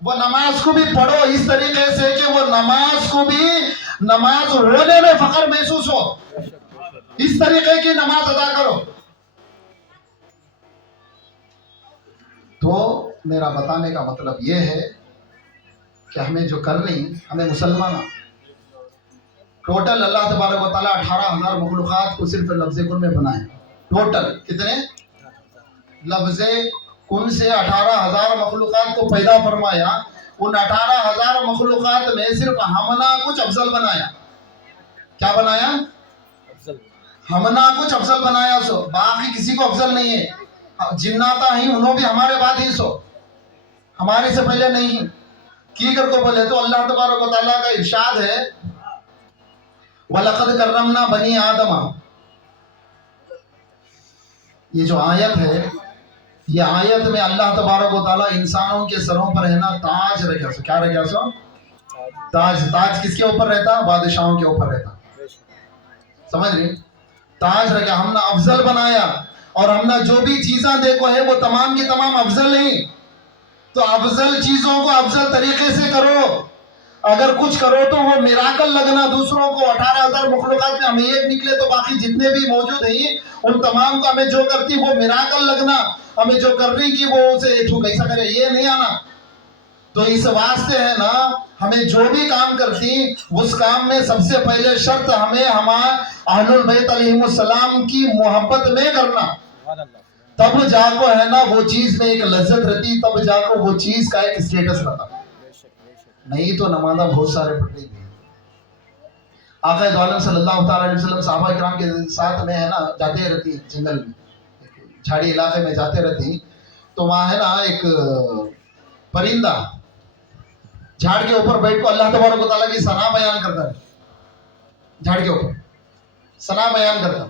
वो नमाज को भी पढ़ो इस तरीके से कि वो नमाज को भी नमाज होने में फख्र महसूस हो, इस तरीके की नमाज अदा करो। तो मेरा बताने का मतलब ये है कि हमें जो कर रही हमें मुसलमान टोटल अल्लाह तबारक व तआला 18,000 मखलूक़ात को सिर्फ लफ्ज़ कुन में बनाए। टोटल कितने लफ्ज़ कुन से 18,000 मखलूक़ात को पैदा फरमाया। उन 18,000 मखलूक़ात में सिर्फ हमना कुछ अफजल बनाया। क्या बनाया? हमना कुछ अफजल बनाया सो, बाकी किसी को अफजल नहीं है। जिन्नाता ही उन्होंने भी हमारे बाद ही सो, हमारे से पहले नहीं की कर को बोले तो अल्लाह तबारक व तआला का इरशाद है वलक़द कररमना बनी आदम। ये जो आयत है ये आयत में अल्लाह तबारक व तआला इंसानों के सरों पर है ना ताज रखा सो। क्या रखा सो? ताज। ताज किसके ऊपर रहता? बादशाहों के ऊपर रहता। समझ रही? ताज रखा, हमने अफजल बनाया और हमने जो भी चीज़ें देखो है वो तमाम की तमाम अफजल नहीं। तो अफजल चीज़ों को अफजल तरीके से करो। अगर कुछ करो तो वो मिराकल लगना दूसरों को। 18,000 मखलूक़ात में हमें एक निकले तो बाकी जितने भी मौजूद हैं उन तमाम को हमें जो करती वो मिराकल लगना। हमें जो कर रही कि वो उसे कैसा करे ये नहीं आना। तो इस वास्ते है ना हमें जो भी काम करती उस काम में सबसे पहले शर्त हमें हमारे अहलुल बैत अलैहिमुस्सलाम की मोहब्बत में करना। तब जाको है ना वो चीज में एक लज्जत रहती, तब जाको वो चीज का एक स्टेटस रहता। नहीं तो नमाज़ा बहुत सारे पढ़ ली। आका दो आलम सल्लल्लाहु अलैहि वसल्लम सहाबा किराम के साथ में है ना जाते रहती जंगल में, झाड़ी इलाके में जाते रहती। तो वहाँ है ना एक परिंदा झाड़ के ऊपर बैठ को अल्लाह तबारक व तआला की सना बयान करता है। झाड़ के ऊपर सना बयान करता,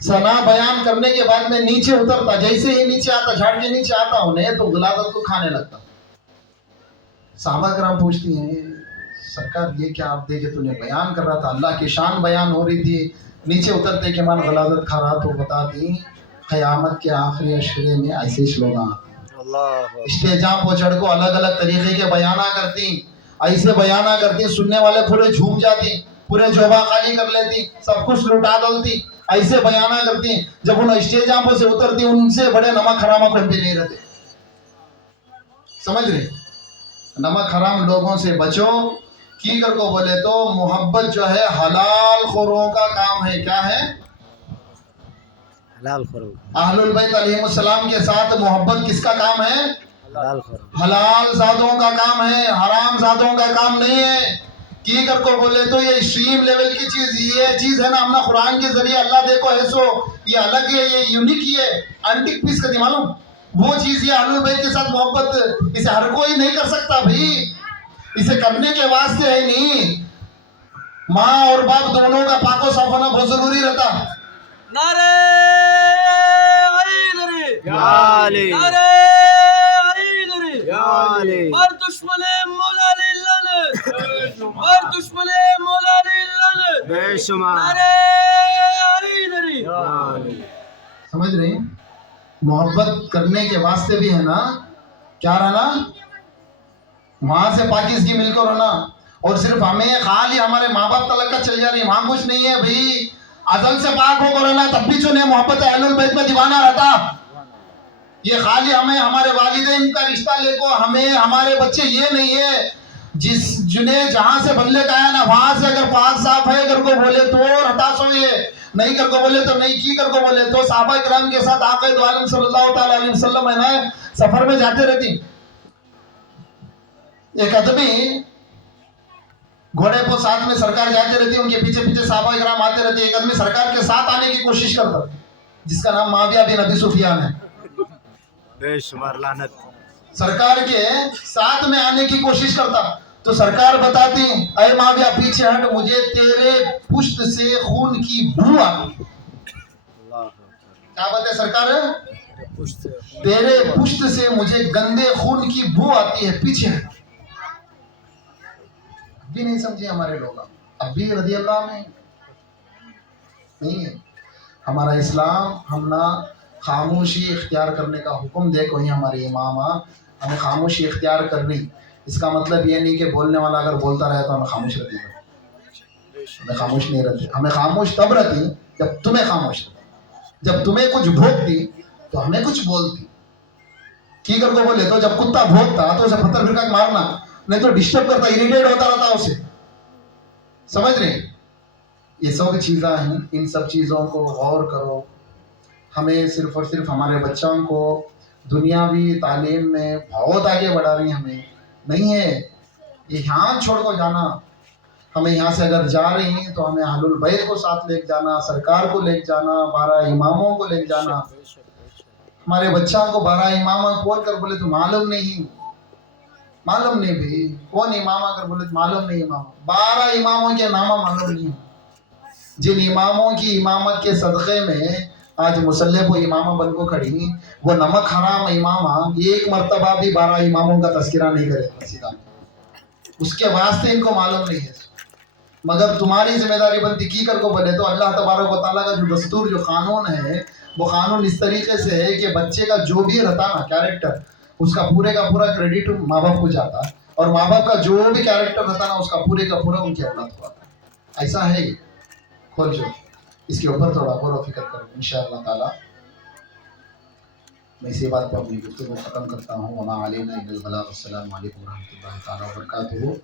सना बयान करने के बाद में नीचे उतरता। जैसे ही नीचे आता, झाड़ के नीचे आता उन्हें तो गुलादत को खाने लगता। सहाबा किराम पूछती हैं सरकार ये क्या आप देखे तूने बयान कर रहा था, अल्लाह की शान बयान हो रही थी, नीचे उतरते के मान गलादत खा रहा। तो बता दी क़यामत के आखिरी अशरे में ऐसे स्लोगान स्टेजा पर चढ़ को अलग अलग तरीके के बयाना करती, ऐसे बयाना करती सुनने वाले पूरे झूम जाती, पूरे जोबा खाली कर लेती, सब कुछ लुटा डालती, ऐसे बयाना करती। जब उन स्टेजा पर से उतरती उनसे बड़े नमक हराम कोई भी नहीं रहते। समझ रहे? नमक हराम लोगों से बचो। की कर को बोले तो मोहब्बत जो है हलाल खोरों का काम है। क्या है? हलाल खोरों। अहलुल बैत अलैहिमुस्सलाम के साथ मोहब्बत किसका काम है? हलाल खोरों। हलाल जादों का काम है, हराम जादों का काम नहीं है। की कर को बोले तो ये एक्सट्रीम लेवल की चीज, ये चीज है ना हमने कुरान के जरिए अल्लाह देखो है सो ये अलग है, ये यूनिक है, एंटिक पीस का मालूम वो चीज ये अहलुल बैत के साथ मोहब्बत इसे हर कोई नहीं कर सकता भाई। इसे करने के वास्ते है नहीं, माँ और बाप दोनों का पाको साफ होना बहुत जरूरी रहता। नारे हैदरी, या अली, नारे हैदरी, या अली। और दुश्मने मौला अली लानत, और दुश्मने मौला अली लानत, बेशुमार। नारे हैदरी। या अली। समझ रहे हैं? मोहब्बत करने के वास्ते भी है ना क्या रहना, वहां से पाकिस्तान मिलकर रहना। और सिर्फ हमें खाली हमारे माँ बाप तलक का चल जा रही, वहां कुछ नहीं है भाई। अजल से पाक होकर रहना तब भी जो ने मोहब्बत अहलुल बैत में दीवाना रहता। ये खाली हमें हमारे वालिदैन का रिश्ता लेको हमें हमारे बच्चे ये नहीं है। जिस जिन्हें जहां से बदले का आया ना वहां से अगर पाक साफ है कर को बोले तो हताश हो, ये नहीं कर को बोले तो नहीं, की कर को बोले तो। सहाबा किराम के साथ आका दो आलम सल्लल्लाहु अलैहि वसल्लम है ना सफर में जाते रहती। एक आदमी घोड़े को साथ में सरकार जाते रहती, उनके पीछे पीछे सहाबा किराम आते रहते। एक आदमी सरकार के साथ आने की कोशिश करता जिसका नाम माविया बिन अबी सुफियान है। बेशुमार लानत। सरकार के साथ में आने की कोशिश करता, तो सरकार बताती, अरे माविया पीछे हट, मुझे तेरे पुष्ट से खून की बू आती। अल्लाह अकबर। क्या बात है सरकार, पुष्ट तेरे पुष्ट से मुझे गंदे खून की बू आती है, पीछे हट। अब भी नहीं समझे हमारे लोग, अब भी रज़ी अल्लाह में नहीं है। हमारा इस्लाम हम ना खामोशी इख्तियार करने का हुक्म दे, कोई हमारे इमाम हमें खामोशी इख्तियार करनी, इसका मतलब ये नहीं कि बोलने वाला अगर बोलता रहे तो हमें खामोश रहती है, हमें खामोश नहीं रहती। हमें खामोश तब रहती जब तुम्हें खामोश रहती, जब तुम्हें कुछ भोंकती तो हमें कुछ बोलती। की कर को बोले तो जब कुत्ता भोंकता तो उसे पत्थर फिर मारना, नहीं तो डिस्टर्ब करता, इरिटेट होता रहता उसे, समझ रहे? ये सब चीज़ें हैं, इन सब चीज़ों को गौर करो। हमें सिर्फ और सिर्फ हमारे बच्चों को दुनियावी तालीम में बहुत आगे बढ़ा रही हमें नहीं है, ये यहाँ छोड़ को जाना। हमें यहाँ से अगर जा रही हैं तो हमें अहलुल बैत को साथ लेके जाना, सरकार को लेके जाना, 12 इमामों को लेके जाना। हमारे बच्चों को 12 इमाम कौन कर बोले तो मालूम नहीं भाई, कौन इमाम कर बोले तो मालूम नहीं, इमाम 12 इमामों के नाम मालूम नहीं। जिन इमामों की इमामत के सदक़े में आज मुसल्ले को इमामा बन को खड़ी, वो नमक हराम इमामा एक मर्तबा भी 12 इमामों का तस्करा नहीं करे मस्जिद में, उसके वास्ते इनको मालूम नहीं है। मगर तुम्हारी जिम्मेदारी बनती की कर को बोले तो अल्लाह तबारक व तआला का जो दस्तूर, जो कानून है, वो कानून इस तरीके से है कि बच्चे का जो भी रहता ना कैरेक्टर, उसका पूरे का पूरा क्रेडिट माँ बाप को जाता, और माँ बाप का जो भी कैरेक्टर रहता ना उसका पूरे का पूरा उनके औलाद को आता। ऐसा है ये, खोल जो इसके ऊपर थोड़ा गौर व फिक्र करो इंशाअल्लाह ताला। मैं इसी बात पर अपनी गुफ्तगू को ख़त्म करता हूँ। वमा अलैना इल्लल बलाग। अस्सलामु अलैकुम व रहमतुल्लाहि ताला व बरकातुहू।